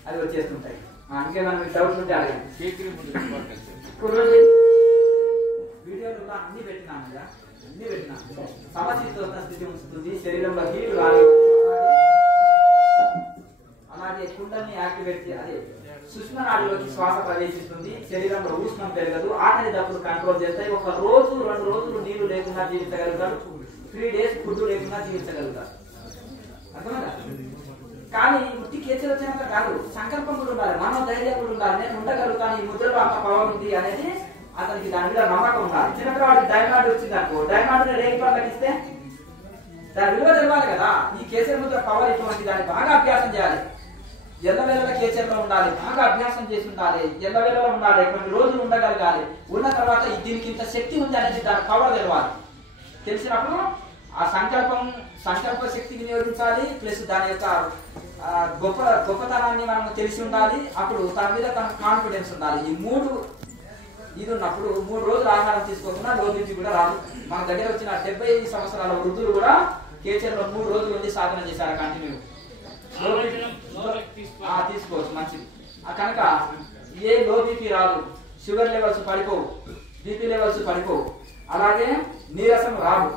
అది వచ్చేస్తుంటాయి. అందుకే మనం మీకు డౌట్స్ ఉంటే అడగండి. వీడియోలు అన్ని పెట్టినాను కదా, అన్ని పెట్టినాను. సమశీతోష్ణ స్థితి ఉంచుతుంది, శరీరంలో హీట్ రాదు. అలాగే కుండల్ని యాక్టివేట్ చేయాలి. సుష్మ నాడిలోకి శ్వాస ప్రవేశిస్తుంది, శరీరంలో ఉష్ణం పెరగదు, ఆకలి దప్పులు కంట్రోల్ చేస్తాయి. 1 రోజు 2 రోజులు నీళ్లు లేకుండా జీవించగలుగుతారు. 3 డేస్ ఫుడ్ లేకుండా జీవించగలుగుతారు. అర్థమైందా? కానీ వృత్తి కేసులు వచ్చినాక కాదు, సంకల్పం కూడా ఉండాలి, మనోధైర్యం కూడా ఉండాలి. నేను ఉండగలుగుతాను, ఈ ముద్రలో అంత పవర్ ఉంది అనేది అతనికి దాని మీద నమ్మకం ఉండాలి. చిన్నప్పుడు వాడికి డైమండ్ వచ్చింది అనుకో, డైమండ్ రేగి పండ్లకి ఇస్తే దాని విలువ తెలవాలి కదా. ఈ కేసరి ముద్ర పవర్ ఇటువంటి దాన్ని బాగా అభ్యాసం చేయాలి. ఎల్లవేళ కేచర్లో ఉండాలి, బాగా అభ్యాసం చేసి ఉండాలి, ఎల్లవేళలో ఉండాలి, కొన్ని రోజులు ఉండగలగాలి. ఉన్న తర్వాత దీనికి ఇంత శక్తి ఉంది అనేది దాని పవర్ తెలవాలి. తెలిసినప్పుడు ఆ సంకల్ప శక్తి వినియోగించాలి, ప్లస్ దాని యొక్క గొప్పతనాన్ని మనం తెలిసి ఉండాలి. అప్పుడు దాని మీద కాన్ఫిడెన్స్ ఉండాలి. ఈ 3 ఇది ఉన్నప్పుడు 3 రోజులు ఆహారం తీసుకోకుండా లోపించి కూడా రాదు. మన దగ్గర వచ్చిన 75 సంవత్సరాల వృద్ధులు కూడా కేచర్లో 3 రోజులు ఉండి సాధన చేశారు కంటిన్యూ. తీసుకోవచ్చు, మంచిది. కనుక ఏ లో బీపీ రాదు, షుగర్ లెవెల్స్ పడిపోవు, బీపీ లెవెల్స్ పడిపోవు. అలాగే నీరసం రాదు.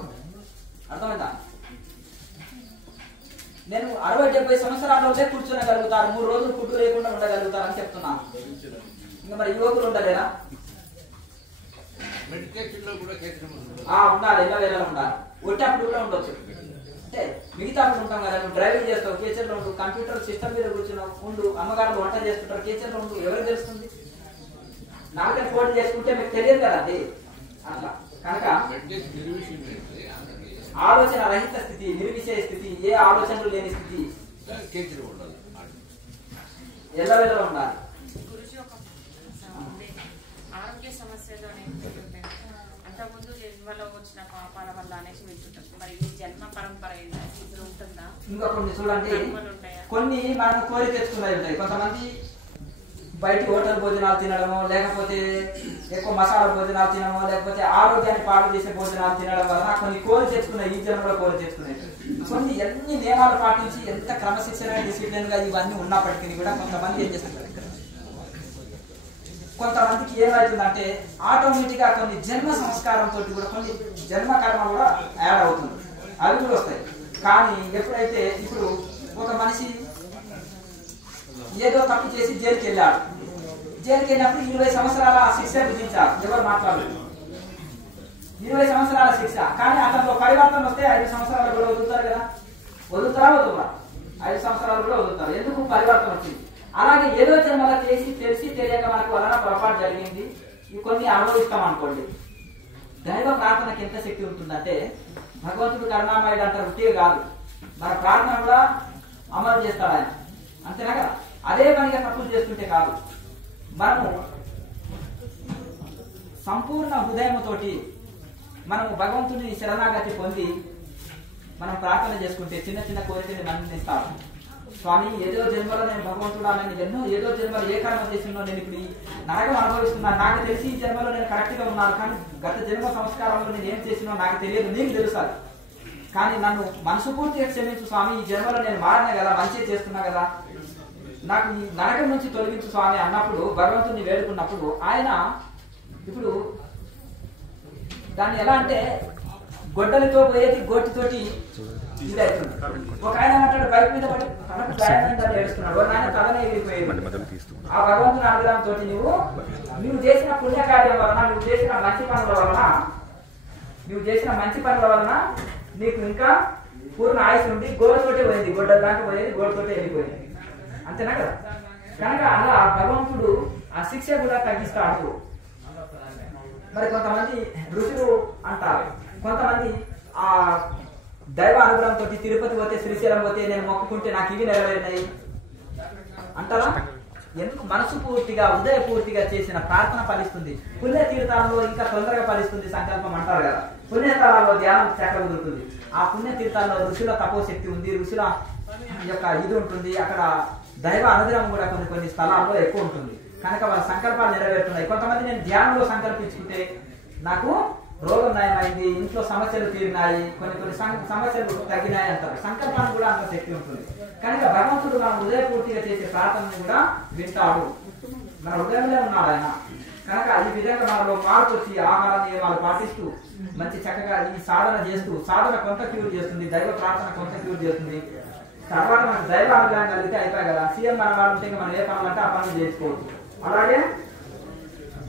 అర్థమైందా? నేను 60-70 సంవత్సరాలలోనే కూర్చోగలుగుతారు, 3 రోజులు ఫుడ్ లేకుండా ఉండగలుగుతారని చెప్తున్నాను. ఇంకా మరి యువకులు ఉండలేరా? ఉండాలి, ఎలా వేళ ఉండాలి. ఒట్టప్పుడు కూడా ఉండొచ్చు. అంటే మిగతా అప్పుడు ఉంటాం కదా, నువ్వు డ్రైవింగ్ చేస్తావు, కేచర్లో ఉండు, కంప్యూటర్ సిస్టమ్ మీద కూర్చున్నావు ఉండు, అమ్మగారు వంట చేస్తుంటారు, కేచర్లో ఉండు, ఎవరికి తెలుస్తుంది? నాకే ఫోన్ చేసుకుంటే మీకు తెలియదు కదా అది. అట్లా కనుక ఆలోచన రహిత స్థితి, నిర్విషయ స్థితి, ఏ ఆలోచనలు లేని స్థితి ఎల్లవేళలో ఉండాలి. ఆరోగ్య సమస్యలు అంతకుముందు జన్మలో వచ్చిన పాపాల వల్ల అనేసి వింటుంటాం. మరి ఈ జన్మ పరంపర ఇప్పుడు ఉంటుందా? ఇంకా కొన్ని చూడండి, కొన్ని మనం కోరి తెచ్చుకున్నవి ఉంటాయి. కొంతమంది బయట హోటల్ భోజనాలు తినడము, లేకపోతే ఎక్కువ మసాలా భోజనాలు తినడము, లేకపోతే ఆరోగ్యాన్ని పాడు చేసే భోజనాలు తినడం వలన కొన్ని కోరి తెచ్చుకున్నాయి, ఈ జన్మలో కోరి తెచ్చుకున్నాయి. కొన్ని ఎన్ని నియమాలు పాటించి ఎంత క్రమశిక్షణ డిసిప్లిన్ గా ఇవన్నీ ఉన్నప్పటికీ కూడా కొంతమంది ఏం చేస్తుంటారు, కొంతమందికి ఏమవుతుందంటే ఆటోమేటిక్ గా కొన్ని జన్మ సంస్కారంతో కూడా కొన్ని జన్మ కర్మ కూడా యాడ్ అవుతుంది, అవి కూడా వస్తాయి. కానీ ఎప్పుడైతే ఇప్పుడు ఒక మనిషి ఏదో తప్పు చేసి జైలుకి వెళ్ళాడు, జైలుకి వెళ్ళినప్పుడు 20 సంవత్సరాల శిక్ష విధించారు, ఎవరు మాట్లాడలేదు, 20 సంవత్సరాల శిక్ష. కానీ అతనిలో పరివర్తన వస్తే 5 సంవత్సరాలు కూడా వదులుతారు కదా, వదులుతారా? 5 సంవత్సరాలు కూడా వదులుతారు. ఎందుకు? పరివర్తన వచ్చింది. అలాగే ఏదో జన్మల చేసి తెలిసి తెలియక మనకు వలన పొరపాటు జరిగింది, ఇవి కొన్ని అనుభవిస్తాం అనుకోండి. దైవ ప్రార్థనకి ఎంత శక్తి ఉంటుందంటే, భగవంతుడు కరుణామయుడు అంటారు, ఉట్టిగా కాదు, మన ప్రార్థన కూడా అమలు చేస్తాడు ఆయన, అంతేనా కదా? అదే పనిగా తప్పులు చేస్తుంటే కాదు, మనము సంపూర్ణ హృదయంతోటి మనము భగవంతుడిని శరణాగతి పొంది మనం ప్రార్థన చేసుకుంటే చిన్న చిన్న కోరికని మన్నిస్తాడు. స్వామి, ఏదో జన్మలో నేను భగవంతుడా, నేను ఏదో జన్మలో ఏ కర్మ చేసినో నేను ఇప్పుడు నరకం అనుభవిస్తున్నాను, నాకు తెలిసి ఈ జన్మలో నేను కరెక్ట్ గా ఉన్నాను, కానీ గత జన్మ సంస్కారంలో నేను ఏం చేసినో నాకు తెలియదు, నీకు తెలుసాలి. కానీ నన్ను మనసుపూర్తిగా క్షమించు స్వామి, ఈ జన్మలో నేను మారినా కదా, మంచి చేస్తున్నా కదా, నాకు ఈ నరకం నుంచి తొలగించు స్వామి అన్నప్పుడు, భగవంతుడిని వేడుకున్నప్పుడు ఆయన ఇప్పుడు దాన్ని ఎలా అంటే గొడ్డలితో పోయేది గోటితోటి ఇది అవుతుంది. ఒక ఆయన అంటాడు బైక్ మీద పడి తనకు గాయమైందని ఏడుస్తున్నాడు, ఒక ఆయన తలనే ఎగిరిపోయేది. ఆ భగవంతుని అనుగ్రహంతో నువ్వు చేసిన పుణ్యకార్యం వలన, నువ్వు చేసిన మంచి పనుల వలన నీకు ఇంకా పూర్ణ ఆయుష్ ఉండి గోడతోటే పోయింది, గొడ్డల దాకా పోయేది గోడతోటే వెళ్ళిపోయింది, అంతేనా కదా? కనుక అలా భగవంతుడు ఆ శిక్ష కూడా తగ్గిస్తాడు. మరి కొంతమంది ఋషులు అంటారు, కొంతమంది ఆ దైవ అనుగ్రహంతో తిరుపతి పోతే, శ్రీశైలం పోతే నేను మొక్కుకుంటే నాకు ఇవి నెరవేరినాయి అంటారా? ఎందుకు? మనసు పూర్తిగా హృదయపూర్తిగా చేసిన ప్రార్థన ఫలిస్తుంది. పుణ్యతీర్థాలలో ఇంకా తొందరగా ఫలిస్తుంది సంకల్పం అంటారు కదా. పుణ్యస్థలాల్లో ధ్యానం చక్క కుదురుతుంది. ఆ పుణ్యతీర్థాల్లో ఋషుల తపోశక్తి ఉంది, ఋషుల యొక్క ఇది ఉంటుంది, అక్కడ దైవ అనుగ్రహం కూడా కొన్ని స్థలాల్లో ఎక్కువ ఉంటుంది. కనుక వాళ్ళ సంకల్పాలు నెరవేరుతున్నాయి. కొంతమంది నేను ధ్యానంలో సంకల్పించుకుంటే నాకు రోగం నయమైంది, ఇంట్లో సమస్యలు తీరినాయి, కొన్ని సమస్యలు తగ్గినాయి అంటారు. సంకల్పానికి కూడా అంత శక్తి ఉంటుంది. కనుక భగవంతుడు మనం హృదయపూర్తిగా చేసే ప్రార్థనని కూడా వింటాడు, మన హృదయంలో ఉన్నాడు ఆయన. కనుక ఈ విధంగా మనలో మార్పు వచ్చి ఆహార నియమాలు పాటిస్తూ మంచి చక్కగా ఈ సాధన చేస్తూ, సాధన కొంత క్యూర్ చేస్తుంది, దైవ ప్రార్థన కొంత క్యూర్ చేస్తుంది. తర్వాత మనకు దైవ అనుగ్రహం కలిగితే అయిపోయి కదా, సీఎం మన వాళ్ళు ఉంటే మనం ఏ పనులు అంటే ఆ పనులు చేసుకోవచ్చు. అలాగే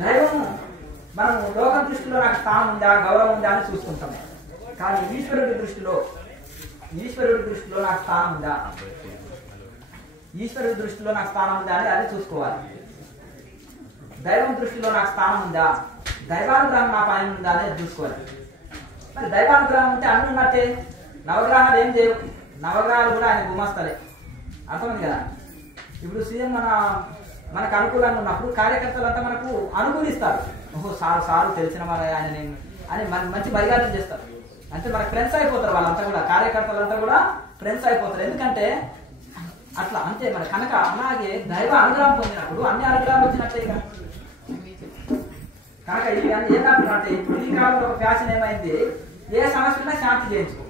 దైవం మనం లోకం దృష్టిలో నాకు స్థానం ఉందా, గౌరవం ఉందా అని చూసుకుంటాం. కానీ ఈశ్వరుడి దృష్టిలో నాకు స్థానం ఉందా, ఈశ్వరుడి దృష్టిలో నాకు స్థానం ఉందా అని అది చూసుకోవాలి. దైవం దృష్టిలో నాకు స్థానం ఉందా, దైవానుగ్రహం నా పైన ఉందా అనేది చూసుకోవాలి. మరి దైవానుగ్రహం ఉంటే అన్ని ఉన్నట్టే. నవగ్రహాలు ఏం చేయవు, నవగ్రహాలు కూడా ఆయన గుమస్తలే, అర్థమైంది కదా. ఇప్పుడు సీఎం మనకు అనుకూలంగా ఉన్నప్పుడు కార్యకర్తలంతా మనకు అనుకూలిస్తారు. ఓహో సారు తెలిసిన వారు ఆయన అని మంచి మర్యాద చేస్తారు. అంటే మనకు ఫ్రెండ్స్ అయిపోతారు వాళ్ళంతా కూడా, కార్యకర్తలంతా కూడా ఫ్రెండ్స్ అయిపోతారు. ఎందుకంటే అట్లా అంతే మరి. కనుక అలాగే దైవ అనుగ్రహం పొందినప్పుడు అన్ని అనుగ్రహాలు వచ్చినట్టే. కనుక ఇది ఏంటంటే ఇప్పుడు ఈ కాలంలో ఒక ఫ్యాషన్ ఏమైంది, ఏ సమస్య ఉన్నా శాంతి చేయించుకో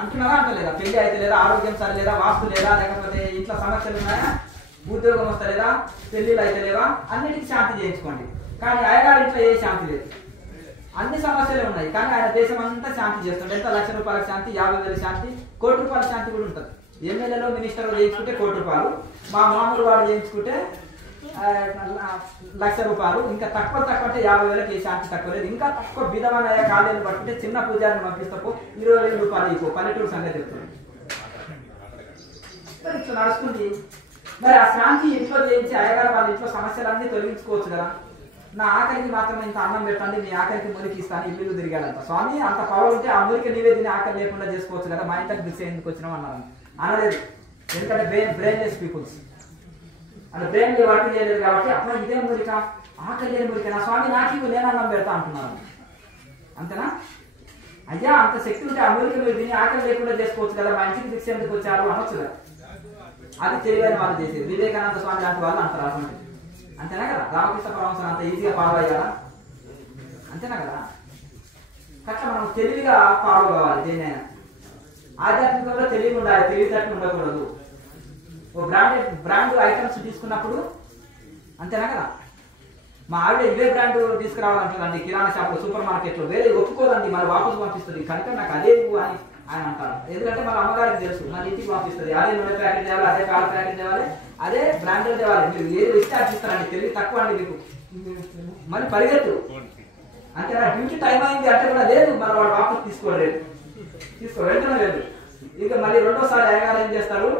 అంటున్నావా అంటలేదా, పెళ్లి అయితే లేదా, ఆరోగ్యం సరే లేదా, వాస్తు లేదా, లేకపోతే ఇంట్లో సమస్యలు ఉన్నాయా, ఉద్యోగం వస్తలేదా, పెళ్లిళ్ళు అయితే లేవా, అన్నిటికీ శాంతి చేయించుకోండి. కానీ అయ్యగారి ఇంట్లో ఏ శాంతి లేదు. అన్ని సమస్యలే ఉన్నాయి. కానీ ఆయన దేశం అంతా శాంతి చేస్తుండే. ఎంత లక్ష రూపాయల శాంతి, 50,000 శాంతి, కోటి రూపాయల శాంతి కూడా ఉంటుంది. ఎమ్మెల్యేలో మినిస్టర్లో చేయించుకుంటే కోటి రూపాయలు, మా మామూలు వాడు చేయించుకుంటే 1,00,000 రూపాయలు, ఇంకా తక్కువ అంటే 50,000కి ఏ శాంతి తక్కువ లేదు. ఇంకా తక్కువ విధమైన కాలేజీలు పట్టుకుంటే చిన్న పూజారిని పంపిస్తూ 20,000 రూపాయలు ఇవ్వు. పల్లెటూరు సంగతి చెప్తుంది. మరి ఇట్లా నడుస్తుంది. మరి ఆ శాంతి ఇంట్లో చేయించి అయ్యగారు వాళ్ళ ఇంట్లో సమస్యలన్నీ తొలగించుకోవచ్చు కదా. నా ఆఖరికి మాత్రమే ఇంత అన్నం పెట్టండి, మీ ఆఖరికి మురికి ఇస్తాను, ఇల్లు తిరిగాడంట. స్వామి అంత పవర్ ఉంటే ఆ మురికి నీవే తిని ఆకలి లేకుండా చేసుకోవచ్చు కదా, మా ఇంటికి దిశ ఎందుకు వచ్చినాం అన్నారు. అనలేదు. ఎందుకంటే బ్రెయిన్లెస్ పీపుల్స్ అంటే బ్రెయిన్ వర్క్ చేయలేదు కాబట్టి అప్పుడు ఇదే మురిక, ఆకలి లేని మురిక, నా స్వామి నాకు నేను అన్నం పెడతా అంటున్నాను. అంతేనా? అయ్యా అంత శక్తి ఉంటే ఆ మురికి మీరు తిని ఆకలి లేకుండా చేసుకోవచ్చు కదా, మా ఇంటికి దిశ ఎందుకు వచ్చారు అనొచ్చు కదా. అది తెలియని వాళ్ళు చేసేది. వివేకానంద స్వామి లాంటి వాళ్ళు అంటారు అసలు. అంతేనా కదా? రామకృష్ణ పరమహంస అంత ఈజీగా ఫాలో అయ్యారా? అంతేనా కదా? అట్లా మనం తెలివిగా ఫాలో కావాలి దేనైనా. ఆధ్యాత్మికంలో తెలివి ఉండాలి, తెలివితేటలు ఉండకూడదు. ఓ బ్రాండ్ ఐటమ్స్ తీసుకున్నప్పుడు అంతేనా కదా? మా ఆవిడ ఇవే బ్రాండ్ తీసుకురావాలంటుందండి కిరాణా షాప్ లో, సూపర్ మార్కెట్ లో, వేరే ఒప్పుకోదండి, మరి వాపసు పంపిస్తుంది. కనుక నాకు అదే అని ఆయన అంటారు. ఎందుకంటే మన అమ్మగారికి తెలుసు, మన ఇంటికి పంపిస్తుంది. అదే నూనె ప్యాకెట్ తేవాలి, అదే పాల ప్యాకెట్ తేవాలి, అదే బ్రాండెడ్ తేవాలి. మీరు ఏది ఇస్తే అది ఇస్తారండి. తెలివి తక్కువ అండి మీకు. మళ్ళీ పరిగెత్తు అంతేనా? డ్యూటీ టైం అయింది అంటే కూడా లేదు, మన వాడు వాపసు తీసుకోలేదు, వెళ్తూనే లేదు. ఇక మళ్ళీ రెండోసారి అయ్యగారు ఏం చేస్తారు,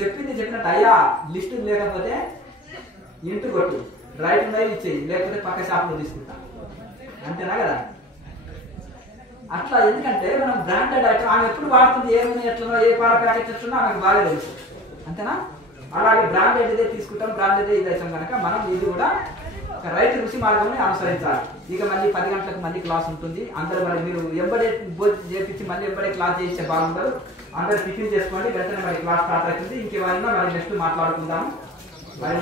చెప్పినట్టు అయ్యా లిస్టు లేకపోతే ఇంటి కొట్టు, రైట్ ఉన్నాయి ఇచ్చేయి, లేకపోతే పక్క షాప్లో తీసుకుంటా. అంతేనా కదా? అట్లా. ఎందుకంటే మనం బ్రాండెడ్ ఐటమ్ ఆమె ఎప్పుడు వాడుతుంది, ఏముంది ఎట్లనో, ఏ పాల ప్యాకెట్ ఎట్లనో ఆమెకు బాగా తెలుసు. అంతేనా? అలాగే బ్రాండెడ్ ఇదే తీసుకుంటాం, బ్రాండెడ్ ఇది అవుతాం. కనుక మనం ఇది కూడా ఒక రైతు రుచి మార్గంని అనుసరించాలి. ఇక మళ్ళీ 10 గంటలకు మళ్ళీ క్లాస్ ఉంటుంది. అందరూ మరి మీరు ఎంబడే చేపించి మళ్ళీ ఎంబడే క్లాస్ చేసే బాగుంటారు. అందరూ టిఫిన్ చేసుకోండి, వెంటనే మరి క్లాస్ స్టార్ట్ అవుతుంది. ఇంకేమైనా మరి నెక్స్ట్ మాట్లాడుకుందాము. మరి